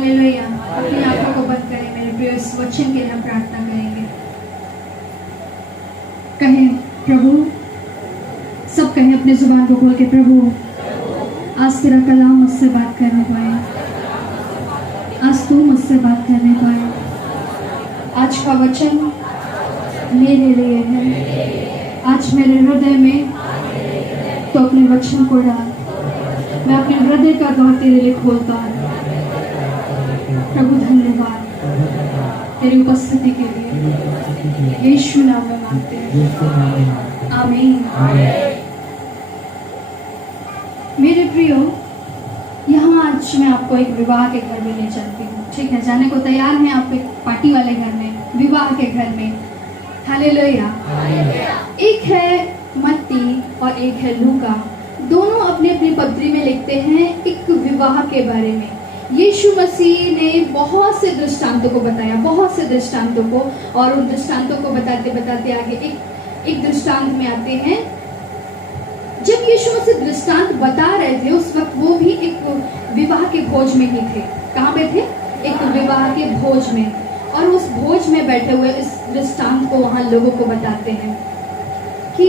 Hallelujah. अपनी आंखों को बंद करें मेरे प्रिय, इस वचन के लिए हम प्रार्थना करेंगे। कहें प्रभु, सब कहें अपने जुबान को खोल के, प्रभु आज तेरा कलाम मुझसे बात करने पाए, आज तू मुझसे बात करने पाए। आज का वचन मेरे लिए है। आज मेरे हृदय में तो अपने वचन को डाल। मैं अपने हृदय का द्वार तेरे लिए खोलता हूँ। प्रभु धन्यवाद तेरी उपस्थिति के लिए, यीशु नाम में मांगते हैं, आमीन। मेरे प्रियो, यहाँ आज मैं आपको एक विवाह के घर में ले चलती हूँ। ठीक है, जाने को तैयार हैं आप? एक पार्टी वाले घर में, विवाह के घर में। हालेलुया। एक है मत्ती और एक है लूका। दोनों अपनी अपनी पत्री में लिखते हैं एक विवाह के बारे में। यीशु मसीह ने बहुत से दृष्टांतों को बताया, बहुत से दृष्टांतों को, और उन दृष्टांतों को बताते बताते आगे एक दृष्टांत में आते हैं। जब यीशु मसीह दृष्टांत बता रहे थे उस वक्त वो भी एक विवाह के भोज में ही थे। कहाँ पे थे? एक विवाह के भोज में। और उस भोज में बैठे हुए इस दृष्टांत को वहां लोगों को बताते हैं कि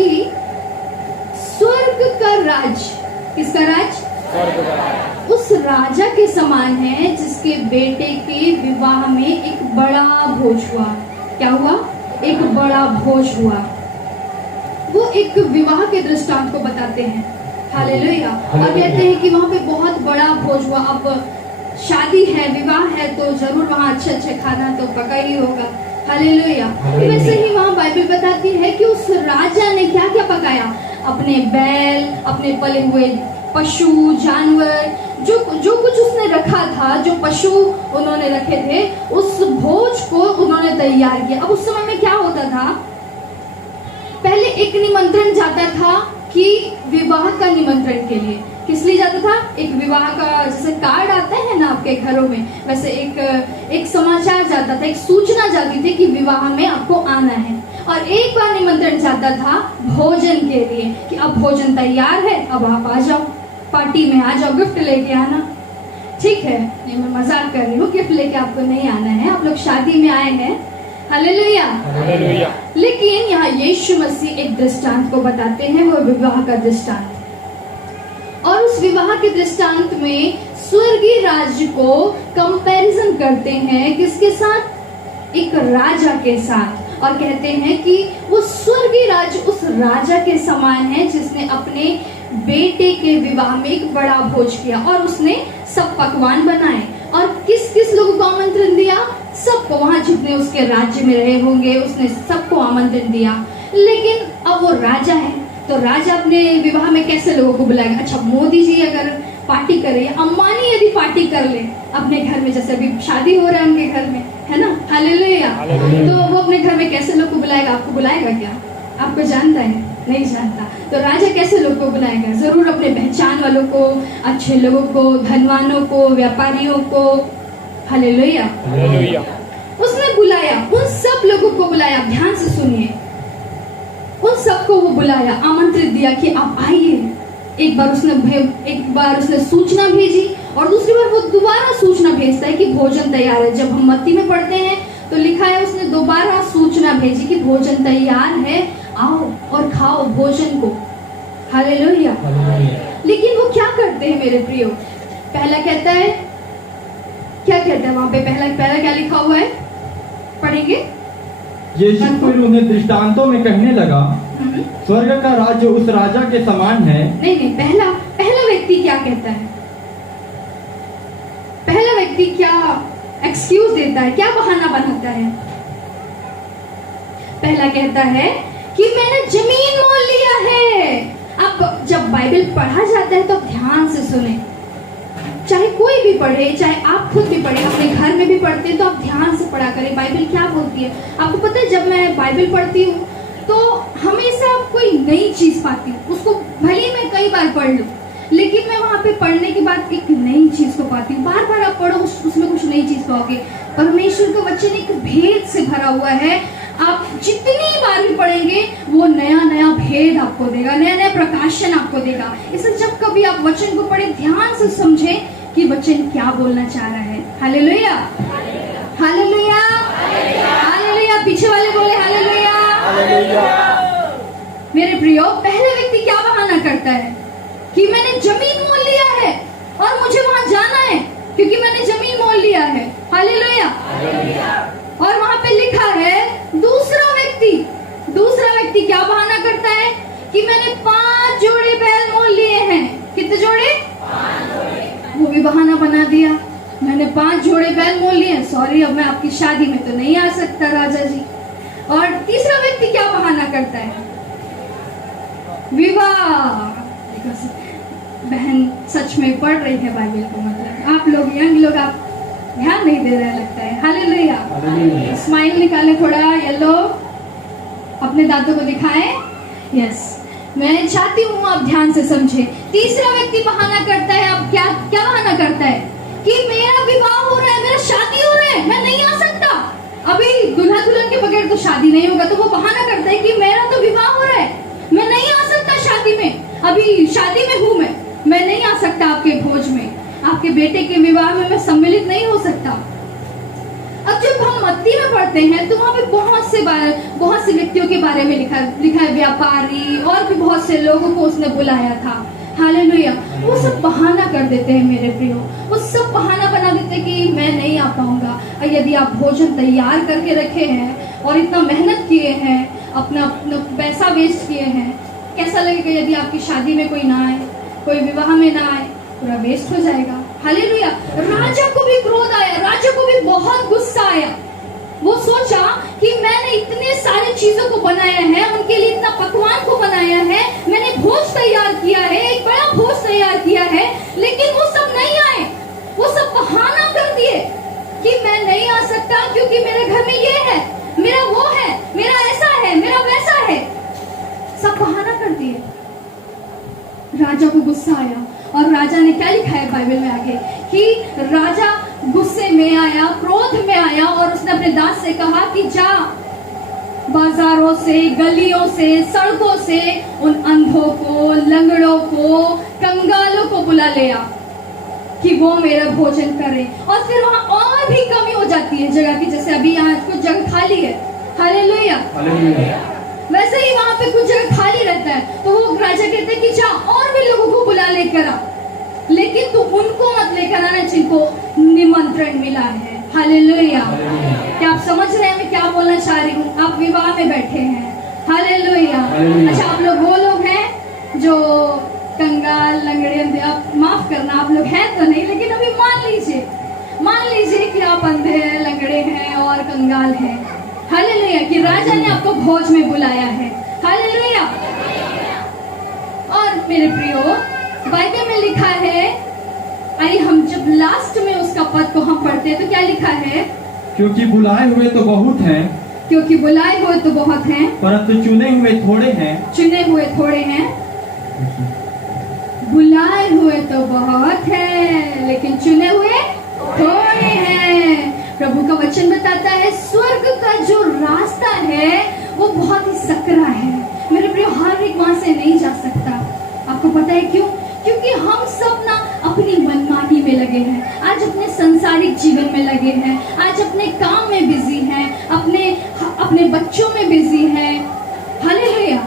स्वर्ग का राज, किसका राज? उस राजा के समान है जिसके बेटे के विवाह में एक बड़ा भोज हुआ। क्या हुआ? एक बड़ा भोज हुआ। वो एक विवाह के दृष्टांत को बताते हैं। हालेलुया। और कहते हैं कि वहां पे बहुत बड़ा भोज हुआ। अब शादी है, विवाह है, तो जरूर वहाँ अच्छे खाना तो पका ही होगा। हालेलुया। वैसे ही वहाँ बाइबल बताती है कि उस राजा ने क्या क्या पकाया? अपने बैल, अपने पले हुए पशु, जानवर, जो कुछ उसने रखा था, जो पशु उन्होंने रखे थे, उस भोज को उन्होंने तैयार किया। अब उस समय में क्या होता था? पहले एक निमंत्रण जाता था कि विवाह का निमंत्रण के लिए। किस लिए जाता था? एक विवाह का जैसे कार्ड आता है ना आपके घरों में, वैसे एक समाचार जाता था, एक सूचना जाती थी कि विवाह में आपको आना है। और एक बार निमंत्रण जाता था भोजन के लिए कि अब भोजन तैयार है, अब आप आ जाओ, पार्टी में आ जाओ, गिफ्ट लेके आना। ठीक है, ये मैं मजाक कर रही हूँ, गिफ्ट लेके आपको नहीं आना है, आप लोग शादी में आए हैं। हालेलुया। लेकिन यहाँ यीशु मसीह एक दृष्टांत को बताते हैं, वो विवाह का दृष्टांत। और उस विवाह के दृष्टांत में स्वर्गीय राज्य को कंपैरिजन करते हैं किसके साथ? एक राजा के साथ। और कहते हैं कि वो स्वर्गीय राज्य उस राजा के समान है जिसने अपने बेटे के विवाह में एक बड़ा भोज किया और उसने सब पकवान बनाए। और किस किस लोगों को आमंत्रण दिया? सबको, वहां जितने उसके राज्य में रहे होंगे उसने सबको आमंत्रण दिया। लेकिन अब वो राजा है, तो राजा अपने विवाह में कैसे लोगों को बुलाएगा? अच्छा, मोदी जी अगर पार्टी करे, अंबानी यदि पार्टी कर ले अपने घर में, जैसे अभी शादी हो रहा है उनके घर में, है ना? हालेलुया। तो वो अपने घर में कैसे लोग को बुलाएगा? आपको बुलाएगा क्या? आपको जानता है? नहीं जानता। तो राजा कैसे लोग को बुलाएगा? जरूर अपने पहचान वालों को, अच्छे लोगों को, धनवानों को, व्यापारियों को। हालेलुया। उसने बुलाया, उन सब लोगों को बुलाया। ध्यान से सुनिए, उन सबको वो बुलाया, आमंत्रित दिया कि आप आइए। एक बार उसने सूचना भेजी और दूसरी बार वो दोबारा सूचना भेजता है कि भोजन तैयार है। जब हम मत्ती में पढ़ते हैं तो लिखा है उसने दोबारा सूचना भेजी कि भोजन तैयार है, आओ और खाओ भोजन को। हालेलुया। लेकिन वो क्या करते हैं मेरे प्रियो? पहला कहता है, क्या कहता है वहां पे? पहला क्या लिखा हुआ है? पढ़ेंगे। यीशु फिर उन्हें दृष्टांतों में कहने लगा, स्वर्ग का राज्य उस राजा के समान है। नहीं, पहला व्यक्ति क्या कहता है? पहला व्यक्ति क्या एक्सक्यूज देता है, क्या बहाना बनाता है? पहला कहता है कि मैंने जमीन मोल लिया है। अब जब बाइबल पढ़ा जाता है तो ध्यान से सुने, चाहे कोई भी पढ़े, चाहे आप खुद भी पढ़े, अपने घर में भी पढ़ते हैं तो आप ध्यान से पढ़ा करें बाइबल क्या बोलती है। आपको पता है, जब मैं बाइबल पढ़ती हूँ तो हमेशा कोई नई चीज पाती हूँ। उसको भले मैं कई बार पढ़ लूँ, लेकिन मैं वहां पे पढ़ने के बाद एक नई चीज को पाती हूँ। बार बार आप पढ़ो, उसमें कुछ नई चीज पाओगे। परमेश्वर का वचन एक भेद से भरा हुआ है। आप जितनी बार भी पढ़ेंगे वो नया नया भेद आपको देगा, नया नया प्रकाशन आपको देगा। इसलिए जब कभी आप वचन को पढ़े, ध्यान से समझें कि वचन क्या बोलना चाह रहा है। Hallelujah, hallelujah, hallelujah. पीछे वाले बोले हालेलुया। मेरे प्रियो, पहले व्यक्ति क्या बहाना करता है कि मैंने जमीन मोल लिया है और मुझे वहां जाना है क्योंकि मैंने जमीन मोल लिया है। हालेलुया। और वहां पे लिखा है दूसरा व्यक्ति क्या बहाना करता है कि मैंने 5 जोड़े बैल मोल लिए हैं। कितने जोड़े? 5 जोड़े। वो भी बहाना बना दिया, मैंने 5 जोड़े बैल मोल लिए, सॉरी अब मैं आपकी शादी में तो नहीं आ सकता राजा जी। और तीसरा व्यक्ति क्या बहाना करता है? विवाह। बहन सच में पढ़ रही है बाइबल को, मतलब आप लोग यंग लोग आप ध्यान नहीं दे रहे लगता है। हालेलुया। स्माइल निकाले थोड़ा, येलो अपने दांतों को दिखाएं। यस, मैं चाहती हूँ आप ध्यान से समझे। तीसरा व्यक्ति बहाना करता है, अब क्या क्या बहाना करता है कि मेरा विवाह हो रहा है, मेरा शादी हो रहा है, मैं नहीं आ सकता, अभी दूल्हा दुल्हन के बगैर तो शादी नहीं होगा। तो वो बहाना करता है कि मेरा तो विवाह हो रहा है, मैं नहीं आ सकता शादी में, अभी शादी में हूँ मैं नहीं आ सकता आपके भोज में, आपके बेटे के विवाह में मैं सम्मिलित नहीं हो सकता। अब जब हम मत्ती में पढ़ते हैं तो वहाँ पे बहुत से व्यक्तियों के बारे में लिखा है, व्यापारी और भी बहुत से लोगों को उसने बुलाया था। हालेलुया। वो सब बहाना कर देते हैं मेरे प्रियो, वो सब बहाना बना देते हैं कि मैं नहीं आ पाऊंगा। और यदि आप भोजन तैयार करके रखे हैं और इतना मेहनत किए हैं, अपना पैसा वेस्ट किए हैं, कैसा लगेगा यदि आपकी शादी में कोई ना आए, कोई विवाह में ना आए? पूरा वेस्ट हो जाएगा। हालेलुया। राजा को भी क्रोध आया, राजा को भी बहुत गुस्सा आया। वो सोचा कि मैंने इतने सारी चीजों को बनाया है, उनके लिए इतना पकवान को बनाया है, मैंने भोज तैयार किया है, एक बड़ा भोज तैयार किया है, लेकिन वो सब नहीं आए। वो सब बहाना कर दिए कि मैं नहीं आ सकता क्योंकि मेरे घर में ये है, मेरा वो है, मेरा ऐसा है, मेरा वैसा है, सब बहाना कर दिए। राजा को गुस्सा आया और राजा ने क्या लिखा है बाइबल में आगे कि राजा गुस्से में आया, क्रोध में आया और उसने अपने दास से कहा कि जा बाजारों से, गलियों से, सड़कों से उन अंधों को, लंगड़ों को, कंगालों को बुला ले आ कि वो मेरा भोजन करे। और फिर वहां और भी कमी हो जाती है जगह की, जैसे अभी यहाँ कुछ जगह खाली है। हालेलुया। वैसे ही वहां पे कुछ जगह खाली रहता है, तो वो राजा कहते हैं कि जा और भी लोगों को बुला लेकर आ, लेकिन तू उनको मत लेकर आना जिनको निमंत्रण मिला है। हालेलुया। क्या आप समझ रहे हैं मैं क्या बोलना चाह रही हूँ? आप विवाह में बैठे हैं। हालेलुया। अच्छा, आप लोग वो लोग हैं जो कंगाल, लंगड़े, आप माफ करना, आप लोग हैं तो नहीं, लेकिन अभी मान लीजिए कि आप अंधे हैं, लंगड़े हैं और कंगाल हैं। हालेलुया। कि राजा ने आपको भोज में बुलाया है। हालेलुया। और मेरे प्रियो, बाइबल में लिखा है, आइए हम जब लास्ट में उसका पद को हम पढ़ते हैं तो क्या लिखा है? क्योंकि बुलाए हुए तो बहुत हैं, क्योंकि बुलाए हुए तो बहुत हैं, परंतु चुने हुए थोड़े हैं। चुने हुए थोड़े हैं। बुलाए हुए तो बहुत हैं, लेकिन चुने हुए थोड़े हैं। प्रभु का वचन बताता है स्वर्ग का जो रास्ता है वो बहुत ही सकरा है। मेरे प्रिय, हर एक वहां से नहीं जा सकता। आपको पता है क्यों? क्योंकि हम सब ना अपनी मनमानी में लगे हैं, आज अपने संसारिक जीवन में लगे हैं, आज अपने काम में बिजी हैं, अपने बच्चों में बिजी हैं। हालेलुया।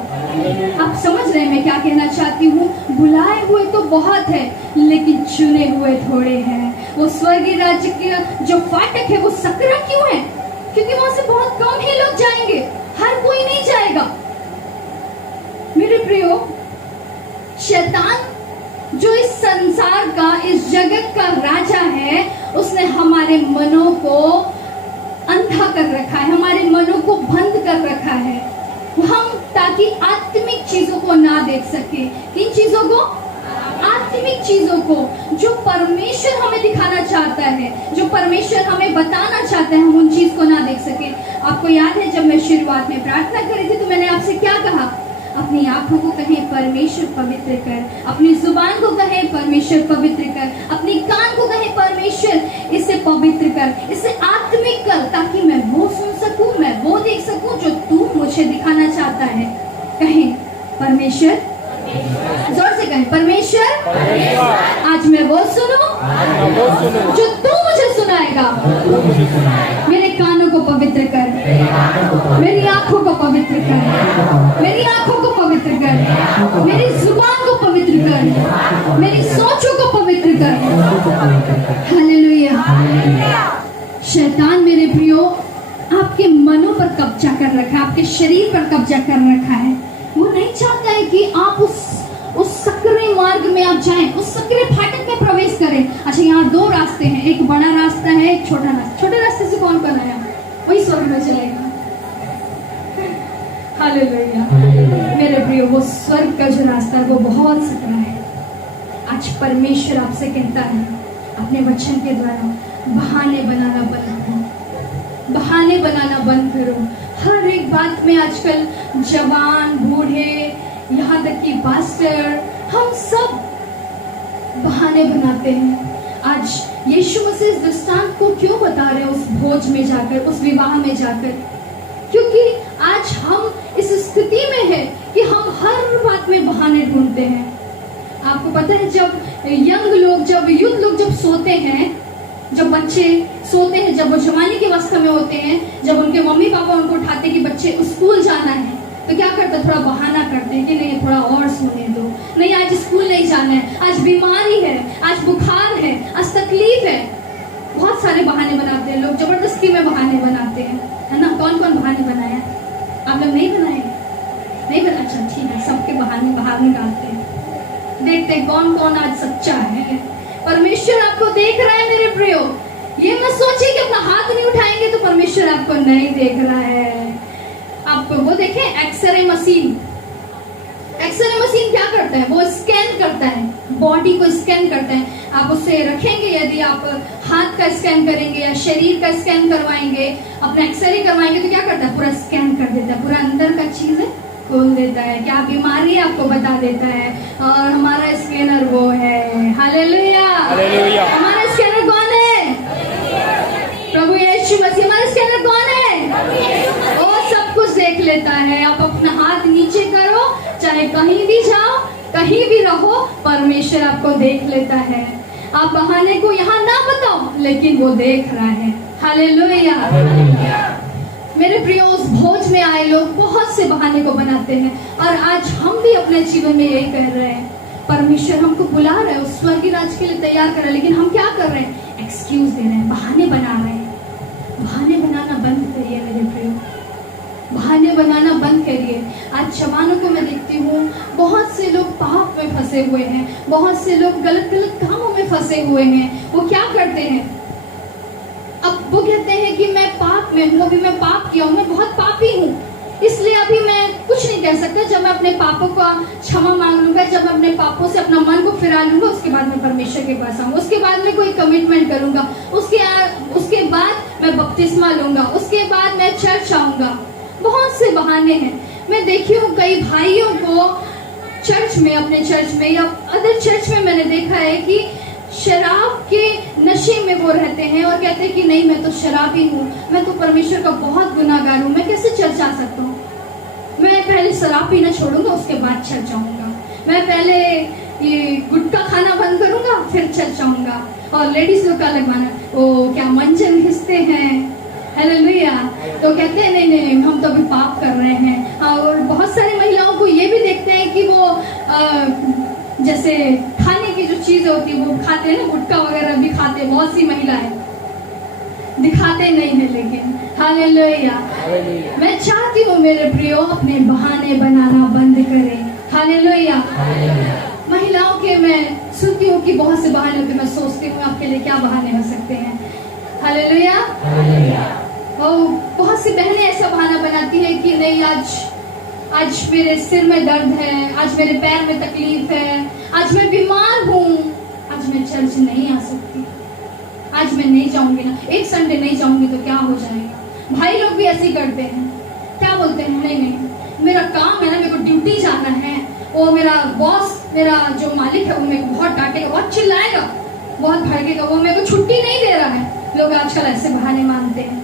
आप समझ रहे हैं मैं क्या कहना चाहती हूँ? बुलाए हुए तो बहुत है, लेकिन चुने हुए थोड़े हैं। वो स्वर्गीय राज्य के जो फाटक है वो सकरा क्यों है? क्योंकि वहां से बहुत कम ही लोग जाएंगे, हर कोई नहीं जाएगा। मेरे प्रियो, शैतान जो इस संसार का, इस जगत का राजा है, उसने हमारे मनों को अंधा कर रखा है, हमारे मनों को बंद कर रखा है, हम ताकि आत्मिक चीजों को ना देख सके। किन चीजों को? आत्मिक चीजों को, जो परमेश्वर हमें दिखाना चाहता है, जो परमेश्वर हमें बताना चाहता है, हम उन चीज को ना देख सके। आपको याद है जब मैं शुरुआत में प्रार्थना करी थी तो मैंने आपसे क्या कहा? अपनी आंखों को कहें परमेश्वर पवित्र कर, अपनी जुबान को कहें परमेश्वर पवित्र कर, अपनी कान को कहें परमेश्वर इसे पवित्र कर, इसे आत्मिक कर, ताकि मैं वो सुन सकूं, मैं वो देख सकूं जो तू मुझे दिखाना चाहता है। कहें परमेश्वर, जोर से कहें परमेश्वर, आज मैं वो सुनूं जो तू मुझे सुनाएगा। भी सुनाए। मेरे कानों को पवित्र कर, मेरी आंखों को पवित्र कर, मेरी आंखों को पवित्र कर, मेरी जुबान को पवित्र कर, मेरी सोचों को पवित्र कर। हालेलुया। शैतान मेरे प्रियो आपके मनों पर कब्जा कर रखा है, आपके शरीर पर कब्जा कर रखा है। वो नहीं चाहता है कि आप उस सकरे मार्ग में आप जाएं, उस सकरे फाटक में प्रवेश करें। अच्छा, यहाँ दो रास्ते हैं, एक बड़ा रास्ता है, एक छोटा रास्ता। छोटे रास्ते से कौन आया? वही स्वर्ग में चलेगा। हालेलुया। मेरे प्रियो, वो स्वर्ग का जो रास्ता है वो बहुत सकरा है। आज परमेश्वर आपसे कहता है अपने वचन के द्वारा, बहाने बनाना बंद करो, बहाने बनाना बंद करो। हर एक बात में आजकल जवान, बूढ़े, यहाँ तक कि पास्टर, हम सब बहाने बनाते हैं। आज यीशु मसीह इस दृष्टांत को क्यों बता रहे हैं उस भोज में जाकर, उस विवाह में जाकर? क्योंकि आज हम इस स्थिति में है कि हम हर बात में बहाने ढूंढते हैं। आपको पता है, जब यंग लोग, जब यूथ लोग जब सोते हैं, जब बच्चे सोते हैं, जब वो जवानी की अवस्था में होते हैं, जब उनके मम्मी पापा उनको उठाते कि बच्चे स्कूल जाना है, तो क्या करते? थोड़ा बहाना करते हैं कि नहीं थोड़ा और सोने दो, नहीं आज स्कूल नहीं जाना है, आज बीमारी है, आज बुखार है, आज तकलीफ है। बहुत सारे बहाने बनाते हैं लोग, जबरदस्ती में बहाने बनाते हैं, है ना? कौन कौन बहाने बनाया? आप लोग नहीं बनाए? नहीं बना? अच्छा ठीक है, सबके बहाने बाहर निकालते हैं, देखते हैं कौन कौन आज सच्चा है। परमेश्वर आपको देख रहा है मेरे प्रियो। ये मत सोचिए कि अपना हाथ नहीं उठाएंगे तो परमेश्वर आपको नहीं देख रहा है। आप वो देखें, एक्सरे मशीन, एक्सरे मशीन क्या करता है? वो स्कैन करता है, बॉडी को स्कैन करता है। आप उसे रखेंगे, यदि आप हाथ का स्कैन करेंगे या शरीर का स्कैन करवाएंगे, अपना एक्सरे करवाएंगे, तो क्या करता है? पूरा स्कैन कर देता है, पूरा अंदर का चीज है खोल देता है, क्या बीमारी है आपको बता देता है। और हमारा स्कैनर वो है। हालेलुया। हमारा स्कैनर कौन है? प्रभु यीशु मसीह। हमारा स्कैनर कौन है? वो सब कुछ देख लेता है। आप अपना हाथ नीचे करो, चाहे कहीं भी जाओ, कहीं भी रहो, परमेश्वर आपको देख लेता है। आप बहाने को यहाँ ना बताओ, लेकिन वो देख रहा है। हालेलुया। मेरे प्रियो, उस भोज में आए लोग बहुत से बहाने को बनाते हैं, और आज हम भी अपने जीवन में यही कर रहे हैं। परमेश्वर हमको बुला रहे हैं, उस स्वर्गीय राज्य के लिए तैयार कर रहे हैं, लेकिन हम क्या कर रहे हैं? एक्सक्यूज दे रहे हैं, बहाने बना रहे हैं। बहाने बनाना बंद करिए मेरे प्रियो, बहाने बनाना बंद करिए। आज जवानों को मैं देखती हूँ, बहुत से लोग पाप में फंसे हुए हैं, बहुत से लोग गलत गलत कामों में फंसे हुए हैं। वो क्या करते हैं? अब वो कहते हैं कि मैं पाप में हूँ, अभी मैं पाप किया हूँ, मैं बहुत पापी हूँ, इसलिए अभी मैं कुछ नहीं कह सकता। जब मैं अपने पापों का क्षमा मांग लूंगा, जब मैं अपने पापों से अपना मन को फिरा लूंगा, उसके बाद मैं परमेश्वर के पास आऊंगा, उसके बाद मैं कोई कमिटमेंट करूंगा, उसके बाद मैं बपतिस्मा लूंगा, उसके बाद मैं चर्च आऊंगा। बहुत से बहाने हैं। मैं देखी हूँ कई भाइयों को चर्च में, अपने चर्च में या अदर चर्च में मैंने देखा है कि शराब के नशे में वो रहते हैं और कहते हैं कि नहीं मैं तो शराबी हूँ, मैं तो परमेश्वर का बहुत गुनाहगार हूँ, मैं कैसे चर्च आ सकता हूँ? मैं पहले शराब पीना छोड़ूंगा, उसके बाद चर्च आऊंगा। मैं पहले ये गुटखा खाना बंद करूंगा, फिर चर्च आऊंगा। और लेडीज लोग का लगवाना, वो क्या मंजन घिसते हैं, हालेलुया, तो कहते हैं नहीं नहीं हम तो अभी पाप कर रहे हैं। और बहुत सारी महिलाओं को ये भी देखते हैं कि वो जैसे खाने की जो चीजें होती है वो खाते हैं ना, गुटखा वगैरह भी खाते हैं, बहुत सी महिलाएं दिखाते नहीं है, लेकिन हालेलुया। मैं चाहती हूँ मेरे प्रियो, अपने बहाने बनाना बंद करें। हालेलुया। महिलाओं के मैं सुनती हूँ कि बहुत से बहाने होते, मैं सोचती हूँ आपके लिए क्या बहाने हो सकते हैं। हालेलुया। और बहुत सी बहनें ऐसा बहाना बनाती है कि नहीं आज मेरे सिर में दर्द है, आज मेरे पैर में तकलीफ है, आज मैं बीमार हूँ, आज मैं चर्च नहीं आ सकती, आज मैं नहीं जाऊंगी ना, एक संडे नहीं जाऊंगी तो क्या हो जाएगा। भाई लोग भी ऐसे करते हैं, क्या बोलते हैं नहीं मेरा काम है ना, मेरे को ड्यूटी जाना है, वो मेरा बॉस, मेरा जो मालिक है वो मेरे को बहुत डांटेगा, बहुत चिल्लाएगा, बहुत भड़केगा, वो मेरे को छुट्टी नहीं दे रहा है। लोग आजकल ऐसे बहाने मानते हैं।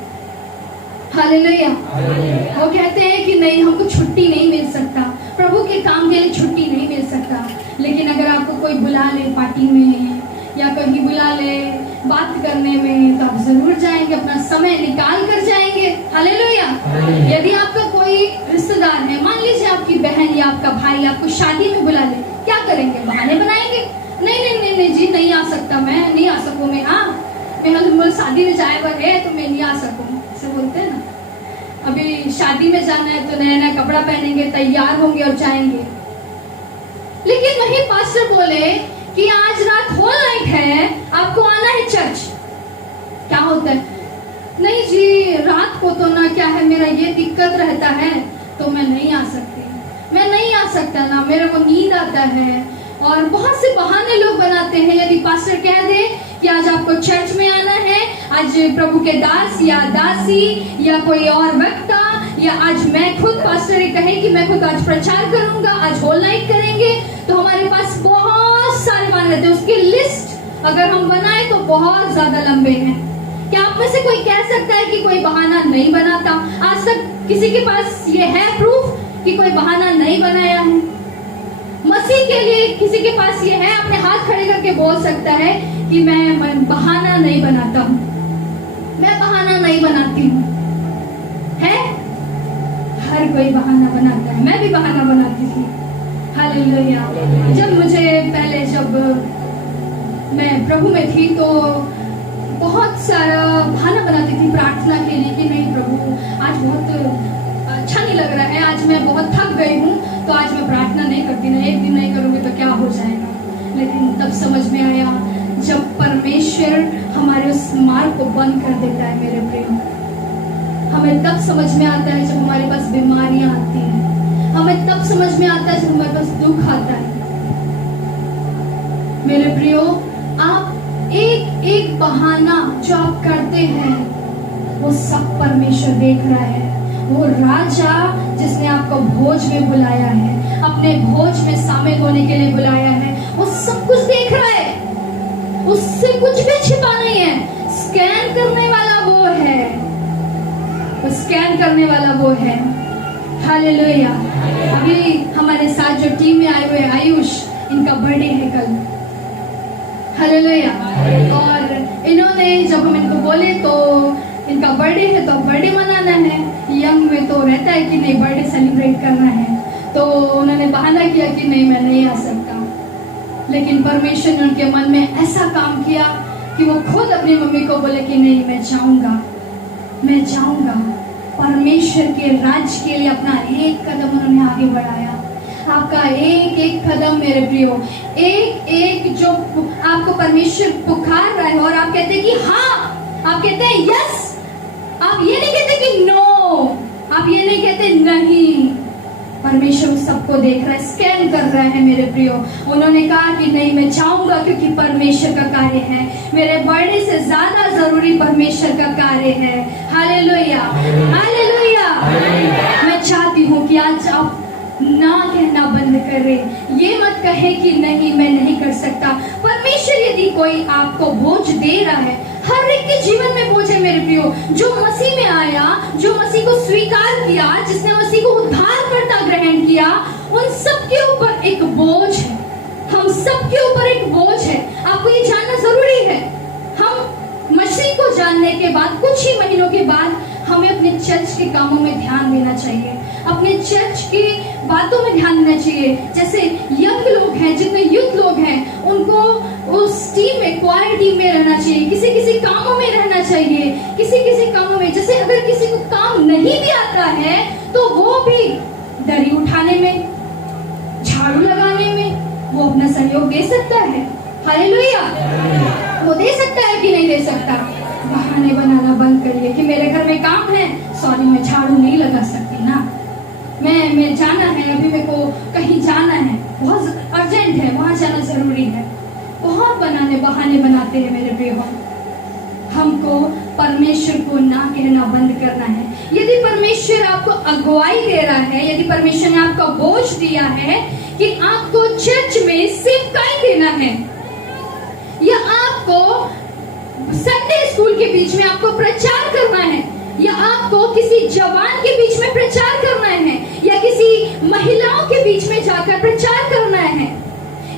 हालेलुया। वो कहते हैं कि नहीं हमको छुट्टी नहीं मिल सकता, प्रभु के काम के लिए छुट्टी नहीं मिल सकता। लेकिन अगर आपको कोई बुला ले पार्टी में या कहीं बुला ले बात करने में, तो आप जरूर जाएंगे, अपना समय निकाल कर जाएंगे। हालेलुया। यदि आपका कोई रिश्तेदार है, मान लीजिए आपकी बहन या आपका भाई आपको शादी में बुला ले, क्या करेंगे? बहाने बनाएंगे। नहीं नहीं नहीं नहीं जी, नहीं आ सकता, मैं नहीं आ सकूं, मैं मैं शादी में जाए हुआ है तो मैं नहीं आ सकूं, ऐसे बोलते हैं ना। अभी शादी में जाना है तो नया नया कपड़ा पहनेंगे, तैयार होंगे और जाएंगे। लेकिन वही पास्टर बोले कि आज रात होल नाइट है, आपको आना है चर्च। क्या होता है? नहीं जी, रात को तो ना क्या है, मेरा ये दिक्कत रहता है तो मैं नहीं आ सकती, मैं नहीं आ सकता ना, मेरे को नींद आता है। और बहुत से बहाने लोग बनाते हैं। यदि पास्टर कह दे कि आज आपको चर्च में आना है, आज प्रभु के दास या दासी या कोई और वक्ता, या आज मैं खुद पास्टर कहे कि मैं खुद आज प्रचार करूंगा, आज होल नाइट करेंगे, तो हमारे पास बहुत सारे बहाने रहते हैं। उसकी लिस्ट अगर हम बनाए तो बहुत ज्यादा लंबे हैं। क्या आप में से कोई कह सकता है कि कोई बहाना नहीं बनाता? आज तक किसी के पास ये है प्रूफ कि कोई बहाना नहीं बनाया है? मसीह के लिए किसी के पास ये है, अपने हाथ खड़े करके बोल सकता है कि मैं बहाना नहीं बनाता हूँ, मैं बहाना नहीं बनाती हूँ? है? हर कोई बहाना बनाता है, मैं भी बहाना बनाती थी। हालेलुया। जब मैं प्रभु में थी तो बहुत सारा बहाना बनाती थी प्रार्थना के लिए कि नहीं प्रभु, आज बहुत अच्छा नहीं लग रहा है, आज मैं बहुत थक गई हूँ, तो आज मैं प्रार्थना नहीं करती ना, एक दिन नहीं करूँगी तो क्या हो जाएगा। लेकिन तब समझ में आया, जब परमेश्वर हमारे उस मार्ग को बंद कर देता है मेरे प्रेम, हमें तब समझ में आता है जब हमारे पास बीमारियां आती हैं, हमें तब समझ में आता है जब हमारे पास दुख आता है। मेरे प्रियो, आप एक एक बहाना जो आप करते हैं वो सब परमेश्वर देख रहा है। वो राजा जिसने आपको भोज में बुलाया है, अपने भोज में शामिल होने के लिए बुलाया है, वो सब कुछ देख रहा है, उससे कुछ भी छिपा नहीं है। स्कैन करने वाला वो है, वो स्कैन करने वाला वो है। हालेलुया। अभी हमारे साथ जो टीम में आए हुए आयुष, इनका बर्थडे है कल। हालेलुया। और इन्होंने जब हम इनको बोले तो इनका बर्थडे है तो बर्थडे मनाना है, यंग में तो रहता है कि नहीं बर्थडे सेलिब्रेट करना है, तो उन्होंने बहाना किया कि नहीं मैं नहीं आ सकता। लेकिन परमेश्वर ने उनके मन में ऐसा काम किया कि वो खुद अपनी मम्मी को बोले कि नहीं मैं जाऊंगा, मैं जाऊंगा। परमेश्वर के राज्य के लिए अपना एक कदम उन्होंने आगे बढ़ाया। आपका एक एक कदम मेरे प्रियो, एक एक जो आपको परमेश्वर पुकार रहा है और आप कहते हैं कि हाँ, आप कहते हैं यस, आप ये नहीं कहते कि नो, आप ये नहीं कहते नहीं। परमेश्वर सबको देख रहा है, स्कैन कर रहा है मेरे प्रियो। उन्होंने कहा कि नहीं मैं चाहूंगा क्योंकि परमेश्वर का कार्य है, मेरे बर्थडे से ज्यादा जरूरी परमेश्वर का कार्य है। Hallelujah, hallelujah. मैं चाहती हूँ कि आज आप ना कहना बंद करें, ये मत कहे कि नहीं मैं नहीं कर सकता। परमेश्वर यदि कोई आपको बोझ दे रहा है, हर एक के जीवन में बोझ है मेरे प्रियो। जो मसीह में आया, जो मसीह को स्वीकार किया, जिसने मसीह को उद्धारकर्ता ग्रहण किया, उन सब के ऊपर एक बोझ है। हम सब के ऊपर एक बोझ है। आपको ये जानना जरूरी है। हम मसीह को जानने के बाद कुछ ही महीनों के बाद हमें अपने चर्च के कामों में ध्यान देना चाहिए, अपने चर्च की बातों में ध्यान देना चाहिए। जैसे यंग लोग हैं, जितने यूथ लोग हैं, उनको उस टीम में, क्वायर टीम में रहना चाहिए, किसी किसी कामों में रहना चाहिए, किसी किसी कामों में। जैसे अगर किसी को काम नहीं भी आता है तो वो भी दरी उठाने में, झाड़ू लगाने में वो अपना सहयोग दे सकता है। हालेलुया। वो दे सकता है कि नहीं दे सकता? बहाने बनाना बंद करिए कि मेरे घर में काम है, सॉरी मैं झाड़ू नहीं लगा सकती ना, मैं जाना है, अभी मेरे को कहीं जाना है, बहुत अर्जेंट है, वहां जाना जरूरी है। बहुत बहाने बनाते हैं मेरे प्रियो। हमको परमेश्वर को ना कहना बंद करना है। यदि परमेश्वर आपको अगुवाई दे रहा है, यदि परमेश्वर ने आपको बोझ दिया है कि आपको चर्च में सेवकाई देना है, या आपको संडे स्कूल के बीच में आपको प्रचार करना है, या आपको किसी जवान के बीच में प्रचार करना है, या किसी महिलाओं के बीच में जाकर प्रचार करना है,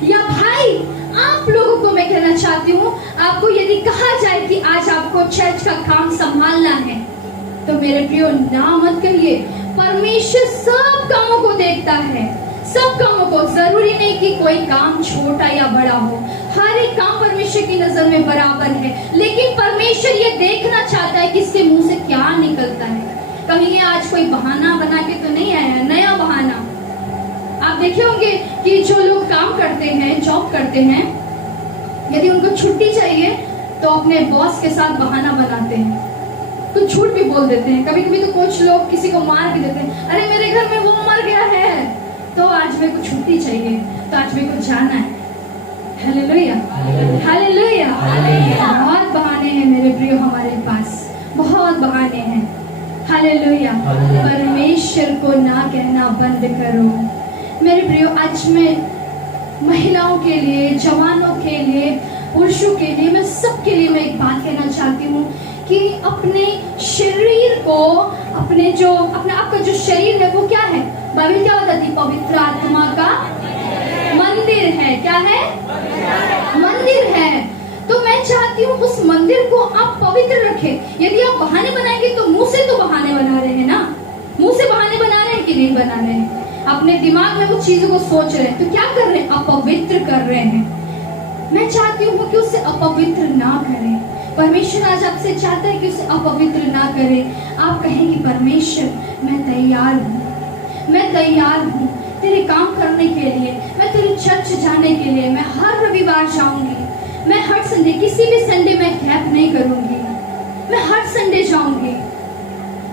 या भाई आप लोगों को मैं कहना चाहती हूँ, आपको यदि कहा जाए कि आज आपको चर्च का काम संभाल संभालना है। तो मेरे प्रियो ना मत कहिए, परमेश्वर सब कामों को देखता है, सब कामों को। जरूरी नहीं कि कोई काम छोटा या बड़ा हो, हर एक काम परमेश्वर की नजर में बराबर है। लेकिन परमेश्वर ये देखना चाहता है कि इसके मुंह से क्या निकलता है। कहीं ये आज कोई बहाना बना के तो नहीं आया, नया बहाना। आप देखे होंगे कि जो लोग काम करते हैं, जॉब करते हैं, यदि उनको छुट्टी चाहिए तो अपने बॉस के साथ बहाना बनाते हैं, तो झूठ भी बोल देते हैं। कभी कभी तो कुछ लोग किसी को मार भी देते हैं, अरे मेरे घर में वो मर गया है तो आज मेरे को छुट्टी चाहिए, तो आज मेरे को जाना है। Hallelujah, hallelujah. बहुत बहाने हैं मेरे प्रियो हमारे पास, बहुत बहाने हैं। हालेलुया। परमेश्वर को ना कहना बंद करो मेरे प्रियो। आज मैं महिलाओं के लिए, जवानों के लिए, पुरुषों के लिए, मैं सबके लिए मैं एक बात कहना चाहती हूँ कि अपने शरीर को, अपना आपका जो शरीर है वो क्या है? बाइबल क्या बताती? पवित्र आत्मा का मंदिर है। क्या है? मंदिर है। तो मैं चाहती हूँ उस मंदिर को आप पवित्र रखें। यदि आप बहाने बनाएंगे तो मुंह से तो बहाने बना रहे हैं ना, मुंह से बहाने बना रहे हैं कि नहीं बना रहे हैं? अपने दिमाग में वो चीजों को सोच रहे हैं, तो क्या कर रहे हैं? अपवित्र कर रहे हैं। मैं चाहती हूँ कि उससे अपवित्र ना करें। परमेश्वर आज आपसे चाहता है कि उसे अपवित्र ना करें। आप कहेंगे परमेश्वर मैं तैयार हूँ, मैं तैयार हूँ तेरे काम करने के लिए, मैं तेरे चर्च जाने के लिए, मैं हर रविवार जाऊंगी, मैं हर संडे, किसी भी संडे में गैप नहीं करूंगी, मैं हर संडे जाऊंगी।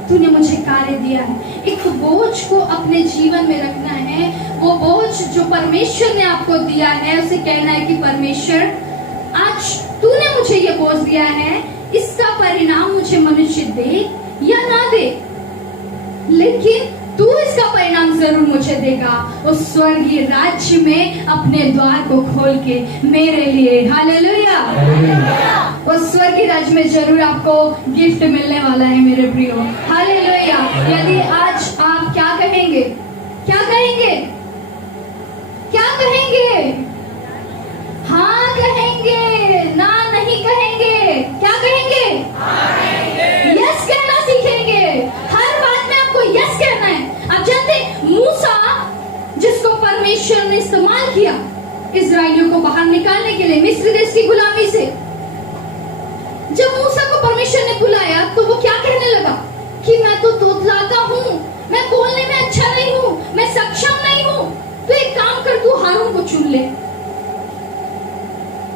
तूने मुझे कार्य दिया है। एक बोझ को अपने जीवन में रखना है, वो बोझ जो परमेश्वर ने आपको दिया है उसे कहना है कि परमेश्वर आज तूने मुझे ये बोझ दिया है, इसका परिणाम मुझे मनुष्य दे या ना दे, लेकिन तू इसका परिणाम जरूर मुझे देगा उस स्वर्गीय राज्य में अपने द्वार को खोल के मेरे लिए। हालेलुया। उस स्वर्गीय राज्य में जरूर आपको गिफ्ट मिलने वाला है मेरे प्रियो। हालेलुया। यदि आज आप क्या कहेंगे? क्या कहेंगे? क्या कहेंगे? हाँ कहेंगे, ना नहीं कहेंगे। क्या कहेंगे? यस कहना सीखेंगे। हर बात में आपको यस कहना है। आप जानते हैं मूसा जिसको परमेश्वर ने इस्तेमाल किया इजराइलियों को बाहर निकालने के लिए मिस्र देश की गुलामी से, जब मूसा को परमेश्वर ने बुलाया तो वो क्या कहने लगा कि मैं तो तोतलाता हूँ, मैं बोलने में अच्छा नहीं हूँ, मैं सक्षम नहीं हूँ, तो एक काम कर तू हारून को चुन ले।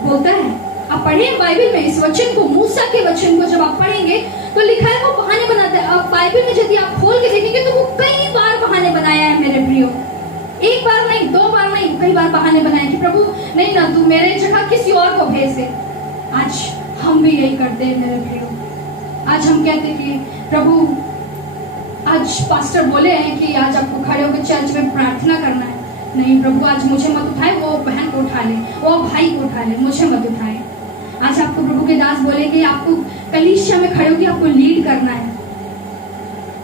बोलता है, आप पढ़े बाइबल में इस वचन को, मूसा के वचन को जब आप पढ़ेंगे तो लिखा है वो बहाने बनाता है। अब बाइबल में यदि आप खोल के देखेंगे तो वो कई बार बहाने बनाया है मेरे प्रियो। एक बार नहीं, दो बार नहीं, कई बार बहाने बनाए कि प्रभु नहीं ना, तू मेरे जगह किसी और को भेज दे। आज हम भी यही करते हैं मेरे प्रियो। आज हम कहते हैं कि प्रभु आज पास्टर बोले हैं कि आज आपको खड़े होकर चर्च में प्रार्थना करना है। नहीं प्रभु आज मुझे मत उठाए, वो बहन को उठा ले, वो भाई को उठा ले, मुझे मत उठाए। आज आपको प्रभु के दास बोलेंगे आपको कलीसिया में खड़े होकर आपको लीड करना है,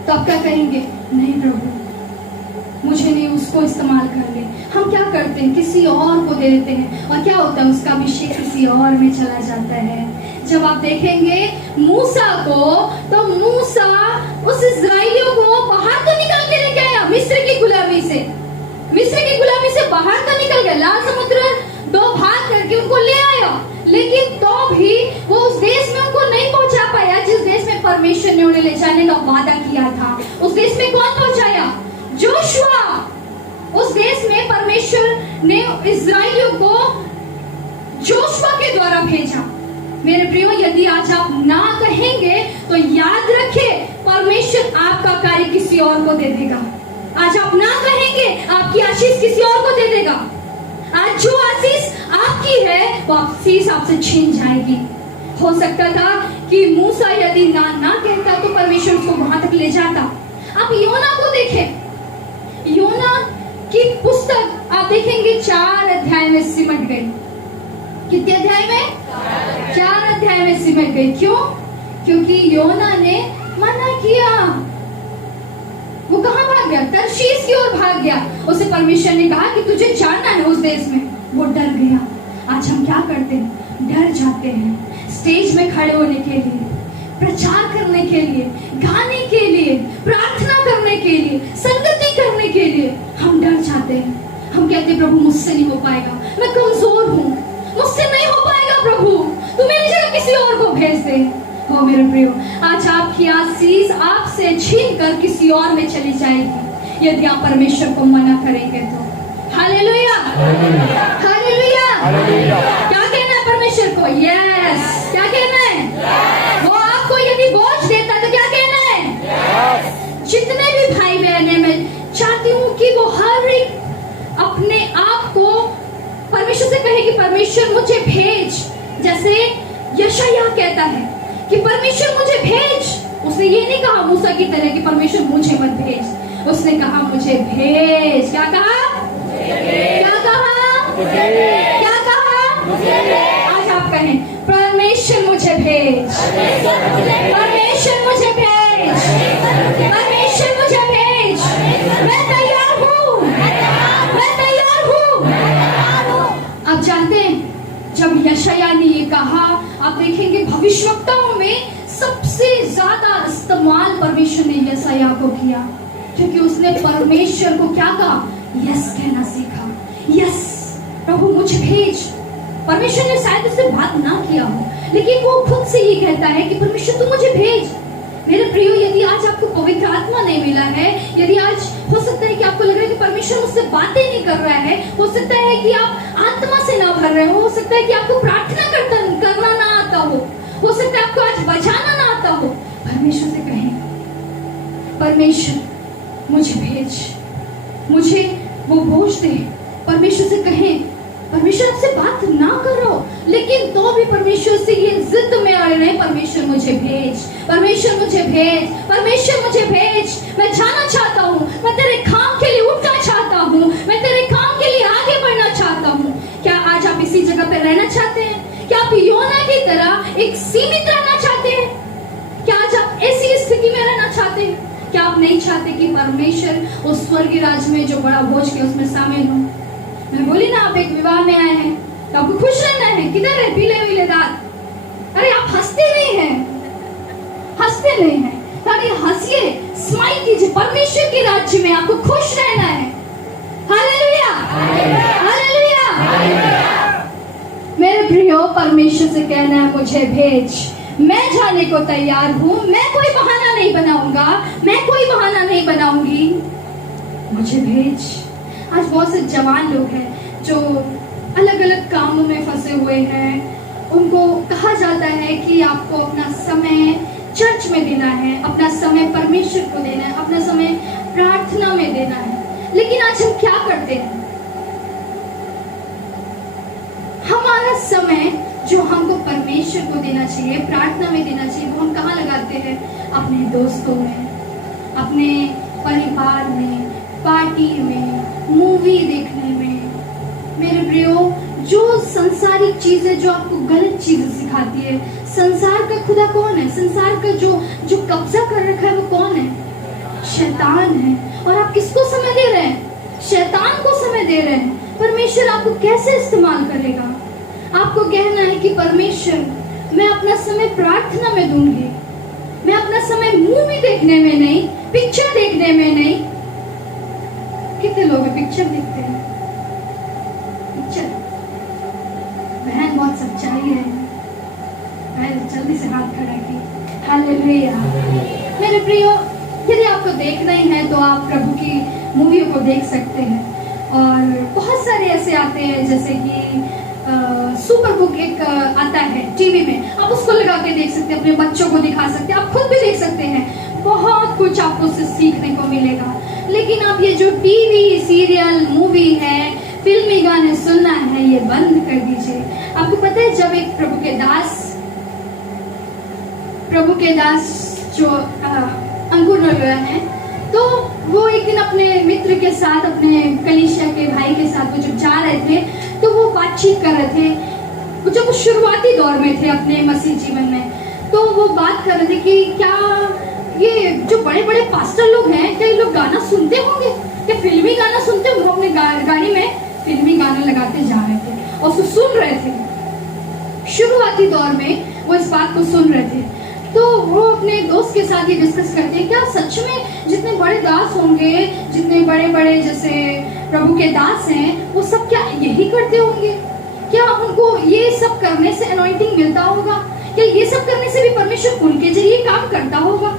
तो आप क्या कहेंगे? नहीं प्रभु मुझे नहीं, उसको इस्तेमाल कर ले। हम क्या करते हैं? किसी और को दे देते हैं, और क्या होता है? उसका अभिषेक किसी और में चला जाता है। जब आप देखेंगे मूसा को, तो मूसा उस इस्राएलियों को बाहर तो निकाल के लेके आया मिस्र की गुलामी से, मिस्र की गुलामी से बाहर तो निकल गया, लाल समुद्र दो भाग करके उनको ले आया, लेकिन तो भी वो उस देश में उनको नहीं पहुंचा पाया जिस देश में परमेश्वर ने उन्हें ले जाने का वादा किया था। उस देश में कौन पहुंचाया? जोशुआ। उस देश में परमेश्वर ने इस्राएलियों को जोशुआ के द्वारा भेजा। मेरे प्रियो यदि आज आप ना कहेंगे तो याद रखें परमेश्वर आपका कार्य किसी और को दे देगा। आज आप ना कहेंगे आपकी आशीष किसी और को दे देगा। आज जो आशीष आपकी है वो आशीष आपसे छीन जाएगी। हो सकता था कि मूसा यदि ना कहता तो परमेश्वर उसको वहां तक ले जाता। आप योना को देखें, योना की पुस्तक आप देखेंगे 4 अध्याय में सिमट गई। कितने अध्याय में? 4 अध्याय में सिमट गई। क्यों? क्योंकि योना ने मना किया। वो कहाँ भाग गया? तर्शीश की ओर भाग गया। उसे परमेश्वर ने कहा कि तुझे जाना है उस देश में, वो डर गया। आज हम क्या करते हैं? डर जाते हैं स्टेज में खड़े होने के लिए, प्रचार करने करने के लिए, गाने के लिए, प्रार्थना करने के लिए, संगति करने के लिए हम डर जाते हैं। हम कहते हैं प्रभु मुझसे नहीं हो पाएगा, मैं कमजोर हूँ, मुझसे नहीं हो पाएगा प्रभु, तू मेरी जगह किसी और को भेज दे। हो मेरे प्रियो, आज आपकी आशीष आपसे छीन कर किसी और में चली जाएगी यदि आप परमेश्वर को मना करेंगे तो। Hallelujah, hallelujah. क्या कहना है परमेश्वर को? यस। क्या कहना है? वो आपको यदि बोझ देता तो क्या कहना है? जितने भी भाई बहन हैं, मैं चाहती हूँ कि वो हर एक अपने आप को परमेश्वर से कहे कि परमेश्वर मुझे भेज। जैसे यशायाह कहता है कि परमेश्वर मुझे भेज। उसने ये नहीं कहा मूसा की तरह कि परमेश्वर मुझे मत भेज, उसने कहा मुझे भेज। क्या कहा? क्या कहा? क्या कहा? आज आप कहें परमेश्वर मुझे भेज, परमेश्वर मुझे भेज, परमेश्वर मुझे भेज। मैं तैयार हूँ, मैं तैयार हूँ। आप जानते हैं जब यशायाह ने ये कहा, आप देखेंगे भविष्यवक्ताओं में सबसे ज्यादा इस्तेमाल परमेश्वर ने यशायाह को किया, क्योंकि उसने परमेश्वर को क्या कहा? यस कहना सीखा। यस प्रभु मुझे भेज। परमेश्वर ने शायद उससे बात ना किया हो, लेकिन वो खुद से ये कहता है कि परमेश्वर तू मुझे भेज। मेरे प्रियो, यदि आज आपको पवित्र आत्मा नहीं मिला है, यदि आज हो सकता है कि आपको लग रहा है कि परमेश्वर मुझसे बातें नहीं कर रहा है, हो सकता है कि आप आत्मा से ना भर रहे हो सकता है कि आपको प्रार्थना करना ना आता हो सकता है आपको आज बचाना ना आता हो। परमेश्वर से कहें परमेश्वर मुझे भेज, मुझे वो बोझ दे। परमेश्वर से कहें परमेश्वर आपसे बात ना करो, लेकिन तो भी परमेश्वर से ये जिद में अड़े रहे, परमेश्वर मुझे भेज, परमेश्वर मुझे भेज, परमेश्वर मुझे भेज। मैं जाना चाहता हूँ, मैं तेरे काम के लिए उठना चाहता हूँ, मैं तेरे काम के लिए आगे बढ़ना चाहता हूँ। क्या आज आप इसी जगह पे रहना चाहते हैं? क्या आप योना की तरह एक सीमित रहना चाहते हैं? क्या आज आप ऐसी स्थिति में रहना चाहते हैं? क्या आप नहीं चाहते कि परमेश्वर उस स्वर्गीय राज में जो बड़ा भोज के उसमें शामिल हो? मैं बोली ना, आप एक विवाह में आए हैं तो आपको खुश रहना है। किधर है पीले वीले दांत? अरे आप हंसते नहीं हैं, हंसते नहीं हैं। अरे हंसिए, स्माइल कीजिए। परमेश्वर के राज्य में आपको खुश रहना है। Hallelujah, hallelujah. मेरे प्रियो, परमेश्वर से कहना है मुझे भेज, मैं जाने को तैयार हूँ। मैं कोई बहाना नहीं बनाऊंगा, मैं कोई बहाना नहीं बनाऊंगी, मुझे भेज। आज बहुत से जवान लोग हैं जो अलग अलग कामों में फंसे हुए हैं। उनको कहा जाता है कि आपको अपना समय चर्च में देना है, अपना समय परमेश्वर को देना है, अपना समय प्रार्थना में देना है। लेकिन आज हम क्या करते हैं? हमारा समय जो हमको परमेश्वर को देना चाहिए, प्रार्थना में देना चाहिए, वो हम कहाँ लगाते हैं? अपने दोस्तों में, अपने परिवार में, पार्टी में, मूवी देखने में। मेरे प्रियो, जो संसारिक चीजें जो आपको गलत चीजें सिखाती है, संसार का खुदा कौन है? संसार का जो कब्जा कर रखा है वो कौन है? शैतान है। और आप किसको समय दे रहे हैं? शैतान को समय दे रहे हैं। परमेश्वर आपको कैसे इस्तेमाल करेगा? आपको कहना है कि परमेश्वर, मैं अपना समय प्रार्थना में दूंगी, मैं अपना समय मूवी देखने में नहीं, पिक्चर देखने में नहीं। कितने लोग पिक्चर देखते हैं? पिक्चर बहन बहुत सच्चाई है, बहन जल्दी से हाथ खड़ा की। हालेलुया। मेरे प्रियो, यदि आपको देखना ही है तो आप प्रभु की मूवियों को देख सकते हैं। और बहुत सारे ऐसे आते हैं, जैसे कि सुपर बुक एक आता है टीवी में, आप उसको लगा के देख सकते हैं, अपने बच्चों को दिखा सकते हैं, आप खुद भी देख सकते हैं। बहुत कुछ आपको उससे सीखने को मिलेगा। लेकिन आप ये जो टीवी सीरियल मूवी है, फिल्मी गाने सुनना है, ये बंद कर दीजिए। आपको पता है जब एक प्रभु के दास जो अंकुर नगरा है, तो वो एक दिन अपने मित्र के साथ, अपने कलीसिया के भाई के साथ वो जब जा रहे थे तो वो बातचीत कर रहे थे। वो जब शुरुआती दौर में थे अपने मसीह जीवन में, तो वो बात कर रहे थे कि क्या ये जो बड़े बड़े पास्टर लोग हैं, क्या ये लोग गाना सुनते होंगे? क्या फिल्मी गाना सुनते होंगे? वो अपने गाड़ी में फिल्मी गाना लगाते जा रहे थे और उसको सुन रहे थे। शुरुआती दौर में वो इस बात को सुन रहे थे। तो वो अपने दोस्त के साथ ये डिस्कस करते हैं, क्या सच में जितने बड़े दास होंगे, जितने बड़े बड़े जैसे प्रभु के दास हैं, वो सब क्या यही करते होंगे? क्या उनको ये सब करने से अनॉइंटिंग मिलता होगा? क्या ये सब करने से भी परमेश्वर उनके जरिए काम करता होगा?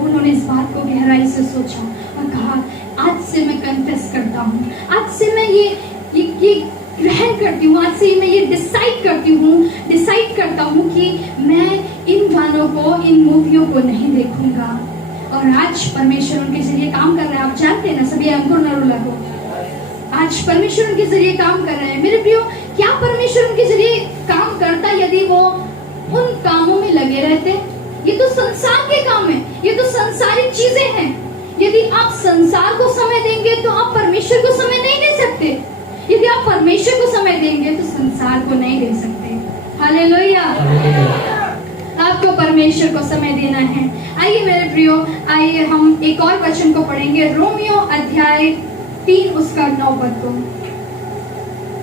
उन्होंने इस बात को गहराई से सोचा और कहा, आज से मैं कन्फेस करता हूँ, आज से मैं ये ग्रहण करती हूँ, आज से मैं ये डिसाइड करता हूँ कि मैं इन गानों को, इन मूवियों को नहीं देखूंगा। और आज परमेश्वर उनके जरिए काम कर रहा है। आप जानते हैं ना सभी अंकुर नरुला को, आज परमेश्वर उनके जरिए काम कर रहे हैं। मेरे प्रियो, क्या परमेश्वर उनके जरिए काम करता यदि वो उन कामों में लगे रहते? ये तो संसार के काम है, ये तो संसारिक चीजें हैं। यदि आप संसार को समय देंगे तो आप परमेश्वर को समय नहीं दे सकते। यदि आप परमेश्वर को समय देंगे तो संसार को नहीं दे सकते। हालेलुया। आपको परमेश्वर को समय देना है। आइए मेरे प्रियो, आइए हम एक और वचन को पढ़ेंगे, रोमियो अध्याय 3 उसका 9 पद को।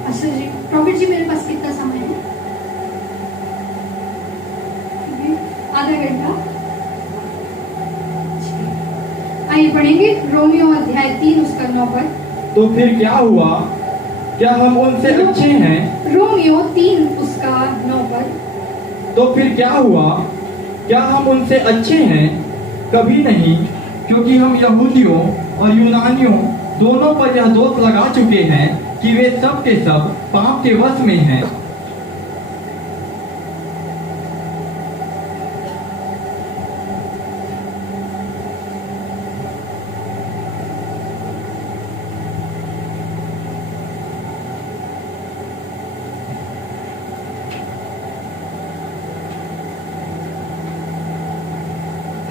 अच्छा जी, प्रॉफिट जी मेरे पास कितना समय है? आधा घंटा। आइए पढ़ेंगे रोमियो अध्याय 3 उसका 9 पद। तो फिर क्या हुआ? क्या हम उनसे अच्छे हैं? रोमियो 3 उसका 9 पद। तो फिर क्या हुआ? क्या हम उनसे अच्छे हैं? कभी नहीं, क्योंकि हम यहूदियों और यूनानियों दोनों पर यह दोष लगा चुके हैं कि वे सब के सब पाप के वश में हैं।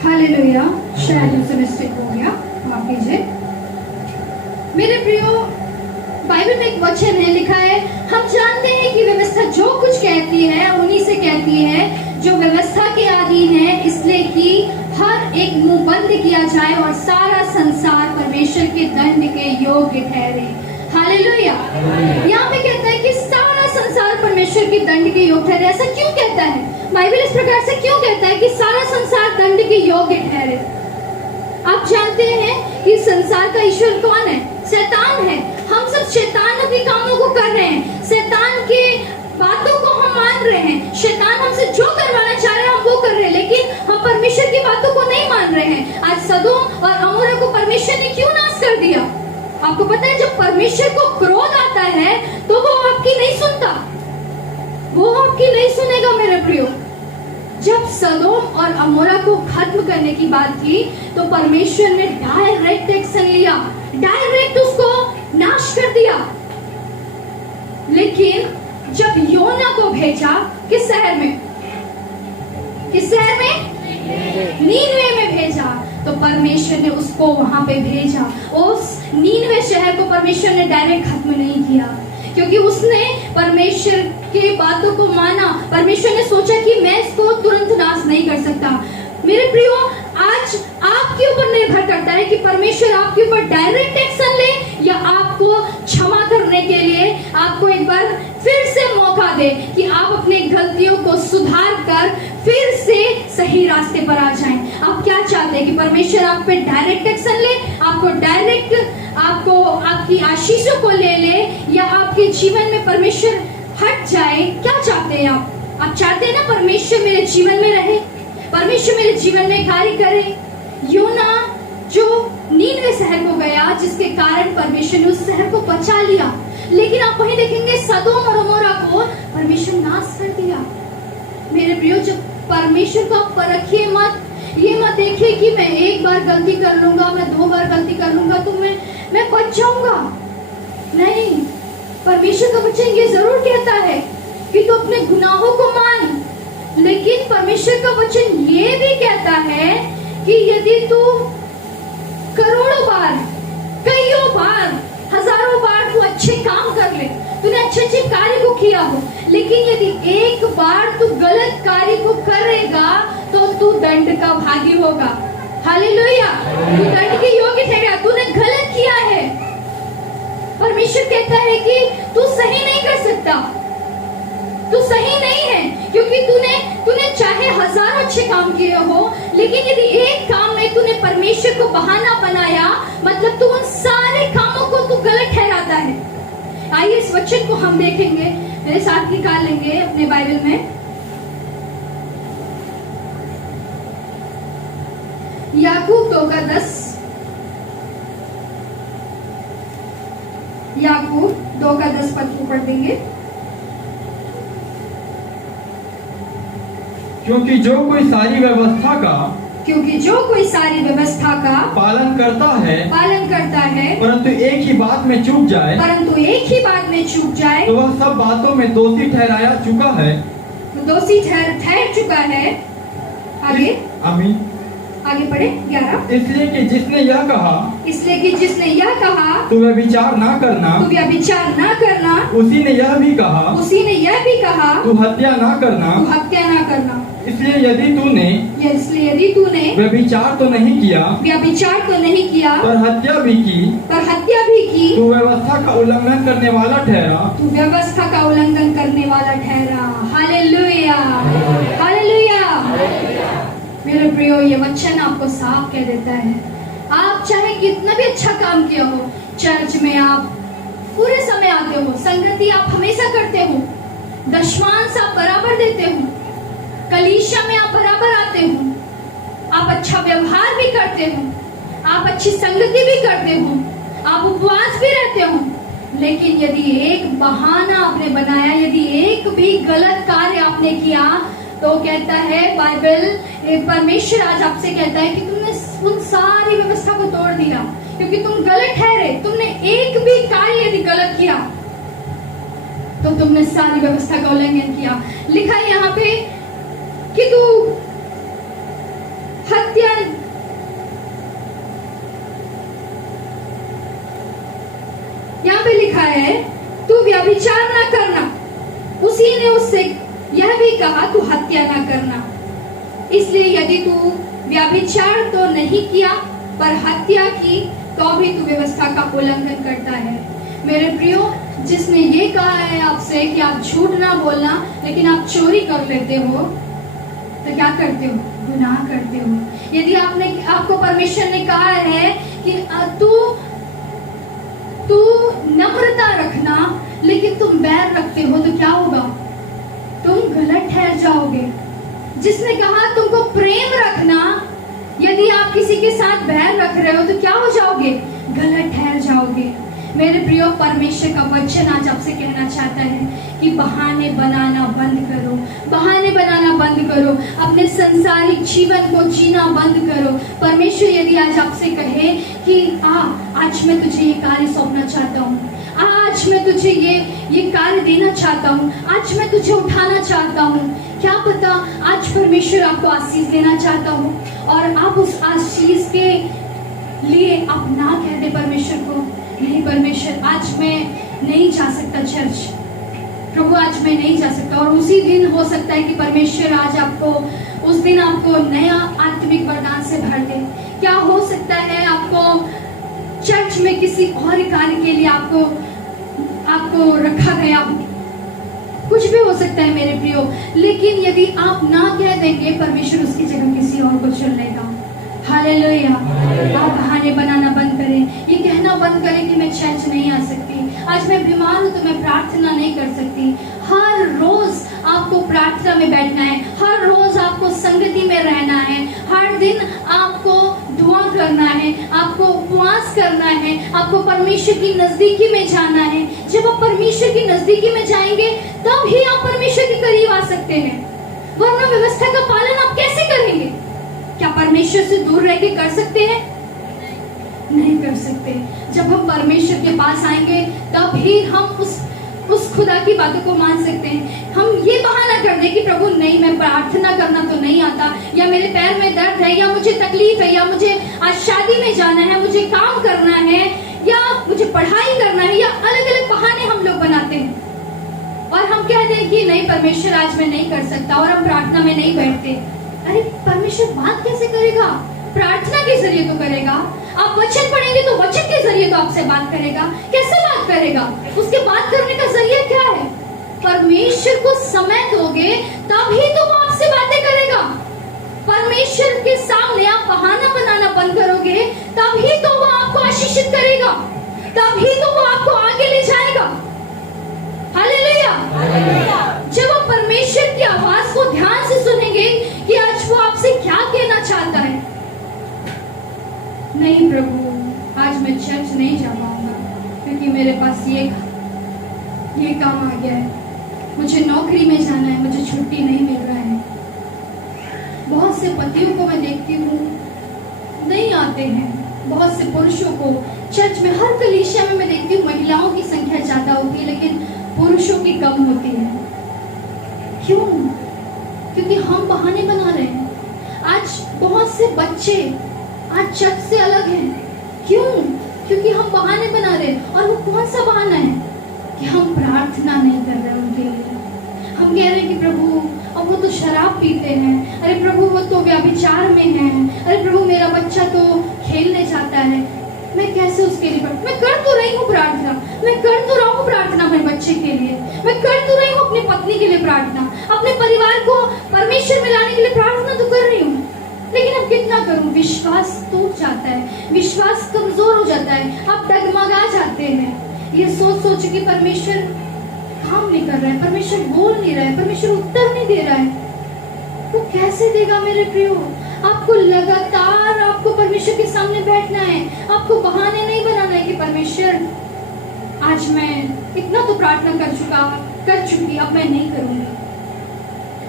हालेलुया। शायद उनसे मिस्टेक हो गया, माफ कीजिए। मेरे प्रियो, बाइबल में एक वचन है, लिखा है, हम जानते हैं कि व्यवस्था जो कुछ कहती है उन्हीं से कहती है जो व्यवस्था के अधीन है, इसलिए कि हर एक मुंह बंद किया जाए और सारा संसार परमेश्वर के दंड के योग्य ठहरे। हालेलुया। यहाँ पे कहता है कि सारा संसार परमेश्वर के दंड के योग्य ठहरे। ऐसा क्यों कहता है बाइबल? इस प्रकार से क्यों कहता है कि सारा संसार दंड के योग्य ठहरे? आप जानते हैं कि संसार का ईश्वर कौन है? शैतान है। हम सब शैतान के कामों को कर रहे हैं, शैतान के बातों को हम मान रहे हैं। शैतान हमसे जो करवाना चाह रहे हैं हम वो कर रहे हैं, लेकिन हम परमेश्वर की बातों को नहीं मान रहे हैं। आज सदोम और अमोरा को परमेश्वर ने क्यों नाश कर दिया? आपको पता है, जब परमेश्वर को क्रोध आता है तो वो आपकी नहीं सुनता, वो आपकी नहीं सुनेगा मेरे प्रियो। जब सदोम और अमोरा को खत्म करने की बात की तो परमेश्वर ने डायरेक्ट एक्शन लिया, डायरेक्ट उसको नाश कर दिया। लेकिन जब योना को भेजा किस शहर में? नीनवे में भेजा, तो परमेश्वर ने उसको वहां पे भेजा। उस नीनवे शहर को परमेश्वर ने डायरेक्ट खत्म नहीं किया, क्योंकि उसने परमेश्वर के बातों को माना। परमेश्वर ने सोचा कि मैं इसको तुरंत नाश नहीं कर सकता। मेरे प्रियो, आज आपके ऊपर निर्भर करता है कि परमेश्वर आपके ऊपर डायरेक्ट एक्शन ले या आपको क्षमा करने के लिए आपको एक बार फिर से मौका दे कि आप अपनी गलतियों को सुधार कर फिर से सही रास्ते पर आ जाएं। आप क्या चाहते हैं कि परमेश्वर आप पे डायरेक्ट एक्शन ले, आपको डायरेक्ट आपकी आशीषों को ले ले, या आपके जीवन में परमेश्वर हट जाए? क्या चाहते हैं आप चाहते हैं ना परमेश्वर मेरे जीवन में रहे, परमेश्वर मेरे जीवन में कार्य करे। योना जो नीनवे शहर को गया, जिसके कारण परमेश्वर ने उस शहर को बचा लिया, लेकिन आप वहीं देखेंगे सदोम और अमोरा को परमेश्वर नाश कर दिया। मेरे प्रियो, जब परमेश्वर को आप परखिए मत, ये मत देखिए कि मैं एक बार गलती कर लूंगा, मैं 2 बार गलती कर लूंगा तो मैं बच जाऊंगा। नहीं, परमेश्वर का वचन ये जरूर कहता है कि तू अपने गुनाहों को मान, लेकिन परमेश्वर का वचन ये भी कहता है कि यदि तू करोड़ों बार, कईयों बार, हजारों बार तू अच्छे काम कर ले, तूने अच्छे कार्य को किया हो, लेकिन यदि एक बार तू गलत कार्य को करेगा तो तू दंड का भागी होगा। हालेलुया। तू दंड के योग्य ठहरेगा, तूने गलत किया है। परमेश्वर कहता है कि तू सही नहीं कर सकता, तू सही नहीं है, क्योंकि तूने चाहे हजारों अच्छे काम किए हो, लेकिन यदि एक काम में तूने परमेश्वर को बहाना बनाया, मतलब तू उन सारे कामों को तू गलत ठहराता है। आइए इस वचन को हम देखेंगे, मेरे साथ निकाल लेंगे अपने बाइबल में। याकूब 2:10, याकूब 2:10 पद को पढ़ देंगे। क्योंकि जो कोई सारी व्यवस्था का पालन करता है परंतु एक ही बात में चूक जाए तो वह सब बातों में दोषी ठहराया चुका है, दोषी ठहर चुका है। आगे आमीन। आगे पढ़े 11। इसलिए कि जिसने यह कहा तू व्यभिचार ना करना, उसी ने यह भी कहा तू हत्या ना करना। इसलिए यदि तूने व्यभिचार तो नहीं किया पर हत्या भी की तू व्यवस्था का उल्लंघन करने वाला ठहरा। Hallelujah, hallelujah. मेरे प्रियो, ये वचन आपको साफ कह देता है, आप चाहे कितना भी अच्छा काम किया हो, चर्च में आप पूरे समय आते हो, संगति आप हमेशा करते हो, दशमांश आप बराबर देते हो, कलीसिया में आप बराबर आते हो, आप अच्छा व्यवहार भी करते हो, आप अच्छी संगति भी करते हो, आप उपवास भी रहते हो, लेकिन यदि एक बहाना आपने बनाया, यदि एक भी गलत कार्य आपने किया, तो कहता है बाइबल, परमेश्वर आज आपसे कहता है कि तुमने उन सारी व्यवस्था को तोड़ दिया, क्योंकि तुम गलत ठहरे। तुमने एक भी कार्य यदि गलत किया तो तुमने सारी व्यवस्था का उल्लंघन किया। लिखा है यहाँ पे कि तू हत्या, यहाँ पे लिखा है तू व्यभिचार ना करना, उसी ने उससे यह भी कहा तू हत्या ना करना। इसलिए यदि तू व्यभिचार तो नहीं किया पर हत्या की, तो भी तू व्यवस्था का उल्लंघन करता है। मेरे प्रियो, जिसने ये कहा है आपसे कि आप झूठ ना बोलना, लेकिन आप चोरी कर लेते हो, तो क्या करते हो? गुनाह करते हो। यदि आपको परमेश्वर ने कहा है कि तू नम्रता रखना, लेकिन तुम बैर रखते हो, तो क्या होगा? तुम गलत ठहर जाओगे। जिसने कहा तुमको प्रेम रखना, यदि आप किसी के साथ बैर रख रहे हो, तो क्या हो जाओगे? गलत ठहर जाओगे। मेरे प्रियो, परमेश्वर का वचन आज आपसे कहना चाहता है कि बहाने बनाना बंद करो, बहाने बनाना बंद करो, अपने संसारिक जीवन को जीना बंद करो। परमेश्वर यदि आज आपसे कहे कि आज मैं तुझे ये कार्य सौंपना चाहता हूँ, आज मैं तुझे ये कार्य देना चाहता हूँ, आज मैं तुझे उठाना चाहता हूँ, क्या पता आज परमेश्वर आपको आशीष देना चाहता हूँ और आप उस आशीष के लिए आप ना कह दे परमेश्वर को, नहीं परमेश्वर आज मैं नहीं जा सकता चर्च, प्रभु आज मैं नहीं जा सकता। और उसी दिन हो सकता है कि परमेश्वर आज उस दिन आपको नया आत्मिक वरदान से भर दे। क्या हो सकता है आपको चर्च में किसी और कार्य के लिए आपको रखा गया, कुछ भी हो सकता है मेरे प्रियो, लेकिन यदि आप ना कह देंगे, परमेश्वर उसकी जगह किसी और को चुन लेगा। हालेलुया। आप बहाने बनाना बंद करें, ये कहना बंद करें कि मैं चर्च नहीं आ सकती, आज मैं बीमार हूँ तो मैं प्रार्थना नहीं कर सकती। हर रोज आपको प्रार्थना में बैठना है, हर रोज आपको संगति में रहना है, हर दिन आपको दुआ करना है, आपको उपवास करना है, आपको परमेश्वर की नजदीकी में जाना है। जब आप परमेश्वर की नजदीकी में जाएंगे तब ही आप परमेश्वर के करीब आ सकते हैं, वरना व्यवस्था का पालन आप कैसे करेंगे? क्या परमेश्वर से दूर रह के कर सकते हैं? नहीं कर सकते। जब हम परमेश्वर के पास आएंगे तब ही हम उस खुदा की बातों को मान सकते हैं। हम ये बहाना कर दे कि प्रभु नहीं, मैं प्रार्थना करना तो नहीं आता, या मेरे पैर में दर्द है, या मुझे तकलीफ है, या मुझे आज शादी में जाना है, मुझे काम करना है, या मुझे पढ़ाई करना है, या अलग अलग बहाने हम लोग बनाते हैं और हम कह दें कि नहीं परमेश्वर आज मैं नहीं कर सकता, और हम प्रार्थना में नहीं बैठते। अरे परमेश्वर बात कैसे करेगा? प्रार्थना के जरिए तो करेगा। आप वचन पढ़ेंगे तो वचन के जरिए तो आपसे बात करेगा। कैसे बात करेगा? उसके बात करने का जरिया क्या है? परमेश्वर को समय दोगे तभी तो वो आपसे बातें करेगा। परमेश्वर के सामने आप बहाना बनाना बंद करोगे तभी तो वो आपको आशीषित करेगा, तभी तो वो आपको आगे ले जाएगा। हालेलुया। जब आप परमेश्वर की आवाज को ध्यान से सुनेंगे कि आज वो आपसे क्या कहना चाहता है। नहीं प्रभु, आज मैं चर्च नहीं जा पाऊंगा क्योंकि मेरे पास ये काम आ गया है, मुझे नौकरी में जाना है, मुझे छुट्टी नहीं मिल रहा है। बहुत से पतियों को मैं देखती हूँ नहीं आते हैं, बहुत से पुरुषों को चर्च में, हर कलीसिया में मैं देखती हूँ महिलाओं की संख्या ज्यादा होती है लेकिन पुरुषों की कम होती है। क्यों? क्योंकि हम बहाने बना रहे हैं। आज बहुत से बच्चे आज चर्च से अलग हैं। क्यों? क्योंकि हम बहाने बना रहे हैं। और वो कौन सा बहाना है? कि हम प्रार्थना नहीं कर रहे उनके लिए। हम कह रहे हैं कि प्रभु अब वो तो शराब पीते हैं, अरे प्रभु वो तो व्यभिचार में है, अरे प्रभु मेरा बच्चा तो खेलने जाता है, मैं कैसे उसके लिए मैं कर तो रही हूँ प्रार्थना, मैं कर तो रहा हूँ प्रार्थना अपने बच्चे के लिए, मैं कर तो रही हूँ अपनी पत्नी के लिए प्रार्थना, अपने परिवार को परमेश्वर में लाने के लिए प्रार्थना तो कर रही हूँ, लेकिन अब कितना करूँ? विश्वास टूट जाता है, विश्वास कमजोर हो जाता है, आप डगमगा जाते हैं ये सोच सोच के परमेश्वर काम नहीं कर रहा है, परमेश्वर बोल नहीं रहा है, परमेश्वर उत्तर नहीं दे रहा है। वो कैसे देगा मेरे प्रियो? आपको लगातार आपको परमेश्वर के सामने बैठना है, आपको बहाने नहीं बनाना है कि परमेश्वर आज मैं इतना तो प्रार्थना कर चुकी, अब मैं नहीं करूंगी।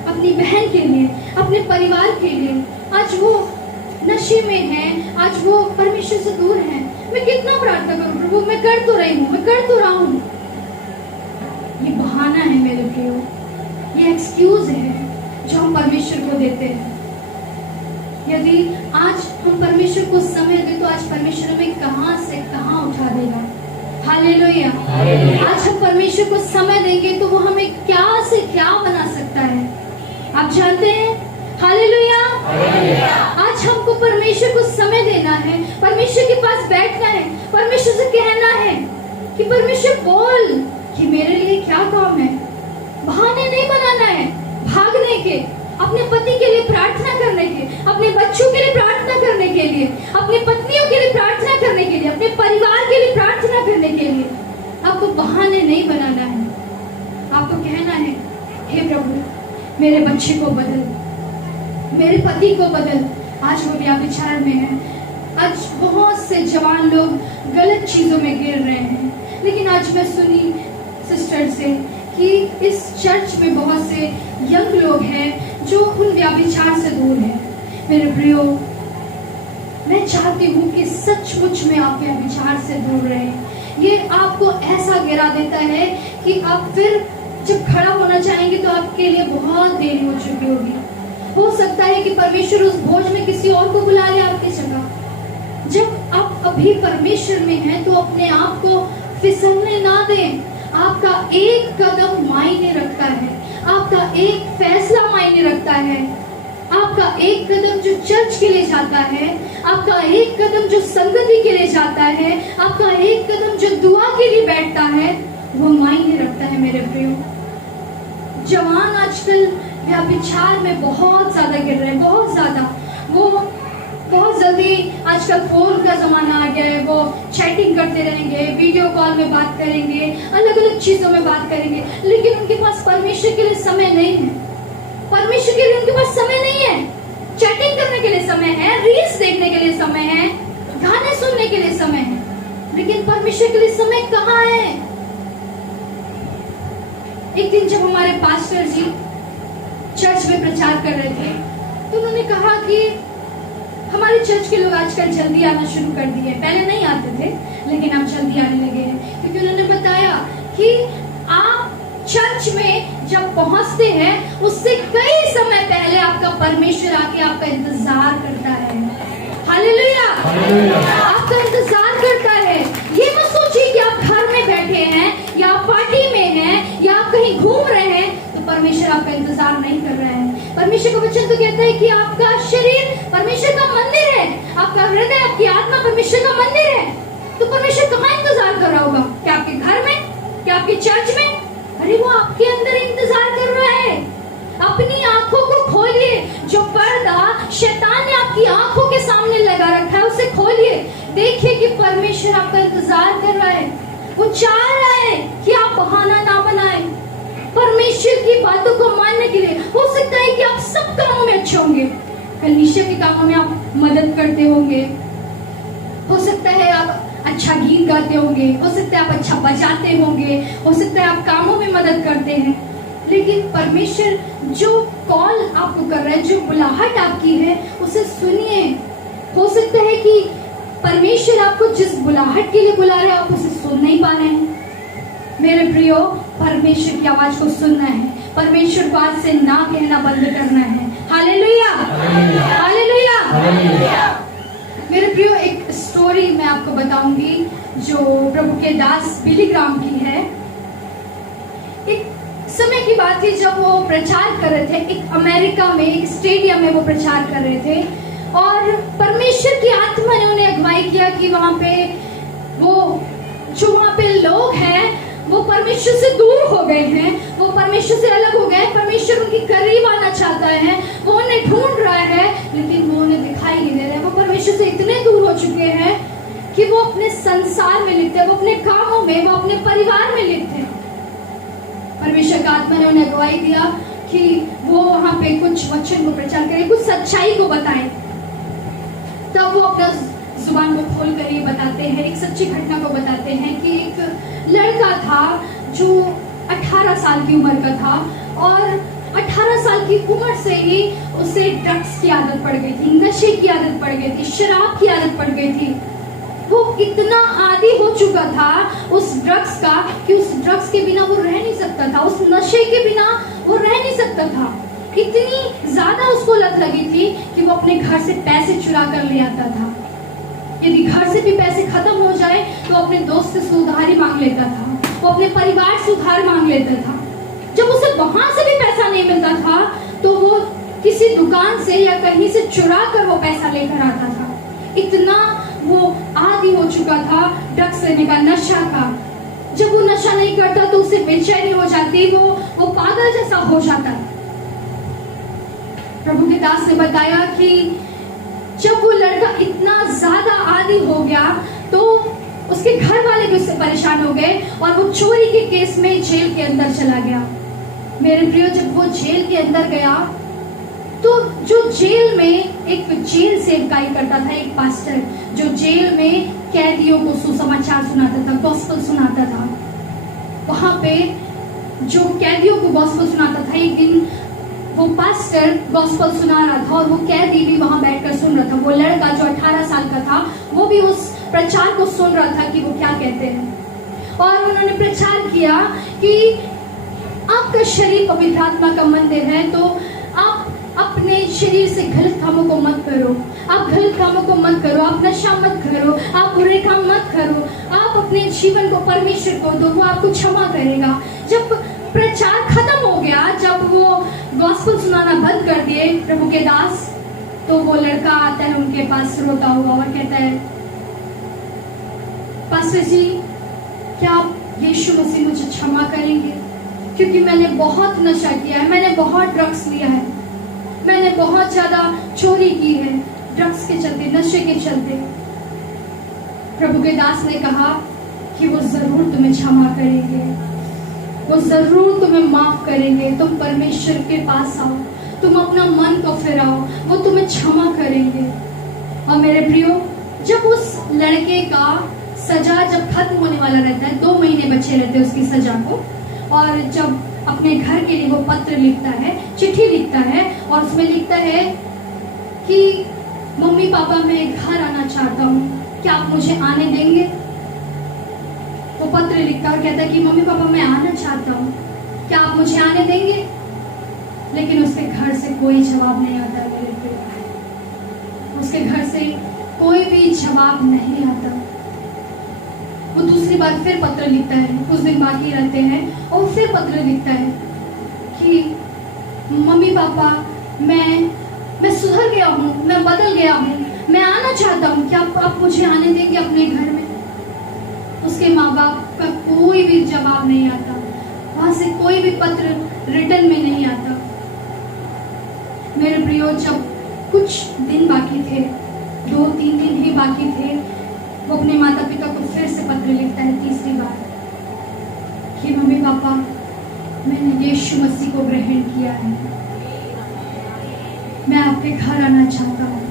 अपनी बहन के लिए, अपने परिवार के लिए, आज वो नशे में है, आज वो परमेश्वर से दूर है, मैं कितना प्रार्थना करूं प्रभु, मैं कर तो रही हूँ, मैं कर तो रहा हूँ। ये बहाना है मेरे प्रियो, ये एक्सक्यूज है जो हम परमेश्वर को देते हैं। यदि आज हम परमेश्वर को समय दें तो आज परमेश्वर हमें कहां से कहां उठा देगा। हालेलुया। आज हम परमेश्वर को समय देंगे तो वो हमें क्या से क्या बना सकता है, आप जानते हैं। हालेलुया। आज हमको परमेश्वर को समय देना है, परमेश्वर के पास बैठना है, परमेश्वर से कहना है कि परमेश्वर बोल कि मेरे लिए क्या काम है। बहाने नहीं बनाना है भागने के, अपने पति के लिए प्रार्थना करने के, अपने बच्चों के लिए प्रार्थना करने के लिए, अपनी पत्नियों के लिए प्रार्थना करने के लिए, अपने परिवार के लिए प्रार्थना करने के लिए। आपको बहाने नहीं बनाना है, आपको कहना है हे प्रभु मेरे बच्चे को बदल, मेरे पति को बदल। आज वो व्यभिचार में है, आज बहुत से जवान लोग गलत चीजों में गिर रहे हैं, लेकिन आज मैं सुनी सिस्टर से कि इस चर्च में बहुत से यंग लोग हैं जो उन व्यभिचार से दूर हैं। मेरे प्रियो, मैं चाहती हूँ कि सचमुच में आप व्यभिचार से दूर रहें। ये आपको ऐसा गिरा देता है कि आप फिर जब खड़ा होना चाहेंगे तो आपके लिए बहुत देरी हो चुकी होगी। हो सकता है कि परमेश्वर उस भोज में किसी और को बुला ले आपकी जगह। जब आप अभी परमेश्वर में हैं तो अपने आप को फिसलने ना दें। आपका एक कदम मायने रखता है, आपका एक फैसला मायने रखता है, आपका एक कदम जो चर्च के लिए जाता है, आपका एक कदम जो संगति के लिए जाता है, आपका एक कदम जो दुआ के लिए बैठता है, वो मायने रखता है मेरे प्रियो। जवान आजकल व्यभिचार में बहुत ज्यादा गिर रहे हैं, बहुत ज्यादा। वो बहुत जल्दी आजकल फोन का जमाना आ गया है, वो चैटिंग करते रहेंगे, वीडियो कॉल में बात करेंगे, अलग अलग चीजों में बात करेंगे, लेकिन उनके पास परमेश्वर के लिए समय नहीं है। परमेश्वर के लिए उनके पास समय नहीं है। चैटिंग करने के लिए समय है, रील्स देखने के लिए समय है, गाने सुनने के लिए समय है, लेकिन परमेश्वर के लिए समय कहाँ है? एक दिन जब हमारे पास्टर जी चर्च में प्रचार कर रहे थे तो उन्होंने कहा कि हमारे चर्च के लोग आजकल जल्दी आना शुरू कर दिए, पहले नहीं आते थे लेकिन अब जल्दी आने लगे हैं, क्योंकि उन्होंने बताया कि आप चर्च में जब पहुंचते हैं उससे कई समय पहले आपका परमेश्वर आके आपका इंतजार करता है। हालेलुया। आपका इंतजार करता है। ये मत सोचिए कि आप घर में बैठे हैं या पार्टी में हैं या आप कहीं घूम रहे हैं तो परमेश्वर आपका इंतजार नहीं कर रहा है। परमेश्वर का वचन तो कहता है कि आपका शरीर परमेश्वर का मंदिर है, आपका हृदय, आपकी आत्मा परमेश्वर का मंदिर है। तो परमेश्वर कहाँ इंतजार कर रहा होगा? क्या आपके घर में? क्या आपके चर्च में? अरे वो आपके अंदर इंतजार कर रहा है। अपनी आंखों को खोलिए। जो पर्दा शैतान ने आपकी आंखों के सामने लगा रखा है उसे खोलिए। देखिए कि परमेश्वर आपका इंतजार कर रहा है। वो चाह रहा है कि आप बहाना ना बनाएं। परमेश्वर की बातों को मानने के लिए हो सकता है कि आप सब कामों में अच्छे होंगे, कलीसिया के कामों में आप मदद करते होंगे, हो सकता है आप अच्छा गीत गाते होंगे, हो सकता है आप अच्छा बजाते होंगे, हो सकता है आप कामों में मदद करते हैं, लेकिन परमेश्वर जो कॉल आपको कर रहा है, जो बुलाहट आपकी है, उसे सुनिए। हो सकता है कि परमेश्वर आपको जिस बुलाहट के लिए बुला रहे हैं आप उसे सुन नहीं पा रहे हैं। मेरे प्रियो, परमेश्वर की आवाज को सुनना है, परमेश्वर बात से ना कहना बंद करना है। Hallelujah, hallelujah. मेरे प्रियो, एक स्टोरी मैं आपको बताऊंगी जो प्रभु के दास बिली ग्राम की है। एक समय की बात थी जब वो प्रचार कर रहे थे, एक अमेरिका में एक स्टेडियम में वो प्रचार कर रहे थे और परमेश्वर की आत्मा ने उन्हें अगुवाई किया कि वहां पे वो जो वहां पे लोग हैं वो परमेश्वर से दूर हो गए हैं, वो परमेश्वर से अलग हो गए। परमेश्वर उनके करीब आना चाहता है, वो उन्हें ढूंढ रहा है, लेकिन वो उन्हें दिखाई नहीं दे रहा है। वो परमेश्वर से इतने दूर हो चुके हैं कि वो अपने संसार में लिप्त है, वो अपने कामों में, वो अपने परिवार में लिप्त है। परमेश्वर का आत्मा ने उन्हें अगुवाई दिया कि वो वहां पे कुछ वचन को प्रचार करें, कुछ सच्चाई को बताएं। तब वो अपना जुबान को खोल कर ये बताते हैं, एक सच्ची घटना को बताते हैं कि एक लड़का था जो 18 साल की उम्र का था और 18 साल की उम्र से ही उसे ड्रग्स की आदत पड़ गई थी, नशे की आदत पड़ गई थी, शराब की आदत पड़ गई थी। वो इतना आदी हो चुका था उस ड्रग्स का कि उस ड्रग्स के बिना वो रह नहीं सकता था, उस नशे के बिना वो रह नहीं सकता था। इतनी ज्यादा उसको लत लगी थी कि वो अपने घर से पैसे चुरा कर ले आता था। यदि घर से भी पैसे खत्म हो जाए तो अपने दोस्त से उधार ही मांग लेता था, वो अपने परिवार से उधार मांग लेता था। जब उसे वहां से भी पैसा नहीं मिलता था तो वो किसी दुकान से या कहीं से चुरा कर वो पैसा लेकर आता था। इतना वो आदी हो चुका था ड्रग्स लेने का, नशा का। जब वो नशा नहीं करता तो उसे बेचैनी हो जाती, वो पागल जैसा हो जाता। प्रभु के दास ने बताया कि जब वो लड़का इतना ज्यादा आदी हो गया तो उसके घर वाले भी उससे परेशान हो गए और वो चोरी के केस में जेल के अंदर चला गया। मेरे प्रियो, जब वो जेल के अंदर गया तो जो जेल में एक जेल सेवकाई करता था, एक पास्टर जो जेल में कैदियों को सुसमाचार सुनाता था, गॉस्पेल सुनाता था, वहां पे जो कैदियों को गॉस्पेल सुनाता था, एक दिन वो पास्टर गॉस्पेल सुना रहा था और वो कैदी भी वहां बैठकर सुन रहा था। वो लड़का जो 18 साल का था वो भी उस प्रचार को सुन रहा था कि वो क्या कहते हैं। और उन्होंने प्रचार किया कि आपका शरीर पवित्र आत्मा का मंदिर है, तो आप अपने शरीर से गलत कामों को मत करो, आप गलत कामों को मत करो, आप नशा मत करो, आप बुरे काम मत करो, आप अपने जीवन को परमेश्वर को दो, वो आपको क्षमा करेगा। जब प्रचार खत्म हो गया, जब वो गॉस्पेल सुनाना बंद कर दिए प्रभु के दास, तो वो लड़का आता है उनके पास रोता हुआ और कहता है, पास्टर जी, क्या आप यीशु मसीह मुझे क्षमा करेंगे? क्योंकि मैंने बहुत नशा किया है, मैंने बहुत ड्रग्स लिया है, मैंने बहुत ज्यादा चोरी की है ड्रग्स के चलते, नशे के चलते। प्रभु के दास ने कहा कि वो जरूर तुम्हें क्षमा करेंगे, वो जरूर तुम्हें माफ करेंगे। तुम परमेश्वर के पास आओ, तुम अपना मन को फिराओ, वो तुम्हें क्षमा करेंगे। और मेरे प्रियो, जब उस लड़के का सजा जब खत्म होने वाला रहता है, 2 महीने बचे रहते हैं उसकी सजा को, और जब अपने घर के लिए वो पत्र लिखता है, चिट्ठी लिखता है और उसमें लिखता है कि मम्मी पापा मैं घर आना चाहता हूँ, क्या आप मुझे आने देंगे? वो पत्र लिखता है और कहता है कि मम्मी पापा मैं आना चाहता हूँ, क्या आप मुझे आने देंगे? लेकिन उसके घर से कोई जवाब नहीं आता। मेरे प्रिय, उसके घर से कोई भी जवाब नहीं आता। वो दूसरी बार फिर पत्र लिखता है, कुछ दिन बाकी रहते हैं और फिर पत्र लिखता है कि मम्मी पापा मैं सुधर गया हूँ, मैं बदल गया हूँ, मैं आना चाहता हूँ, क्या आप मुझे आने देंगे अपने घर में? उसके माँ बाप का कोई भी जवाब नहीं आता वहां से कोई भी पत्र रिटर्न में नहीं आता। मेरे प्रियो, जब कुछ दिन बाकी थे, 2-3 दिन ही बाकी थे, वो अपने माता पिता को फिर से पत्र लिखता है तीसरी बार कि मम्मी पापा, मैंने यीशु मसीह को ग्रहण किया है, मैं आपके घर आना चाहता हूँ,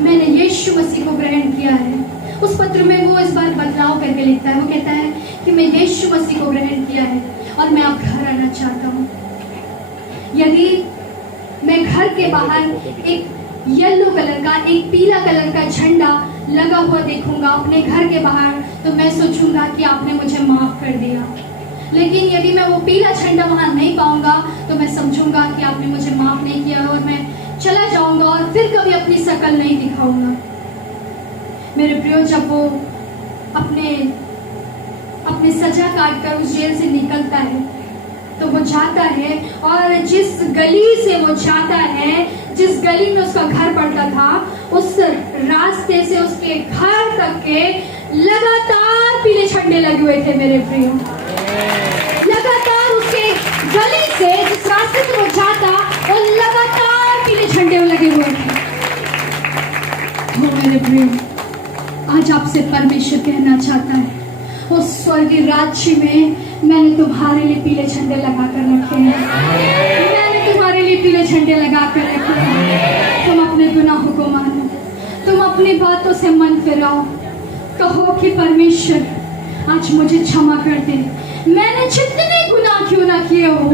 मैंने यीशु मसीह को ग्रहण किया है। उस पत्र में वो इस बार बदलाव करके लिखता है। वो कहता है कि मैं यीशु मसीह को ग्रहण किया है और मैं आप घर आना चाहता हूँ। यदि मैं घर के बाहर एक येलो कलर का, एक पीला कलर का झंडा लगा हुआ देखूंगा अपने घर के बाहर, तो मैं सोचूंगा कि आपने मुझे माफ कर दिया। लेकिन यदि मैं वो पीला झंडा वहां नहीं पाऊंगा तो मैं समझूंगा कि आपने मुझे माफ नहीं किया और मैं चला जाऊंगा और फिर कभी अपनी शकल नहीं दिखाऊंगा। मेरे प्रियो, जब वो अपने सजा काट कर उस जेल से निकलता है तो वो जाता है और जिस गली से वो जाता है, जिस गली में उसका घर पड़ता था, उस रास्ते से उसके घर तक के लगातार पीले झंडे लगे हुए थे। मेरे प्रियो, लगातार उसके गली से, जिस रास्ते से वो जाता, और लगातार पीले झंडे लगे हुए थे। वो मेरे प्रियो, आज आपसे परमेश्वर कहना चाहता है, उस स्वर्गीय राज्य में मैंने तुम्हारे लिए पीले झंडे लगा कर रखे हैं। मैंने तुम्हारे लिए पीले झंडे लगा कर रखे हैं। तुम अपने गुनाहों को मानो, तुम अपनी बातों से मन फिराओ, कहो कि परमेश्वर आज मुझे क्षमा कर दे। मैंने जितने गुनाह क्यों ना किए हो,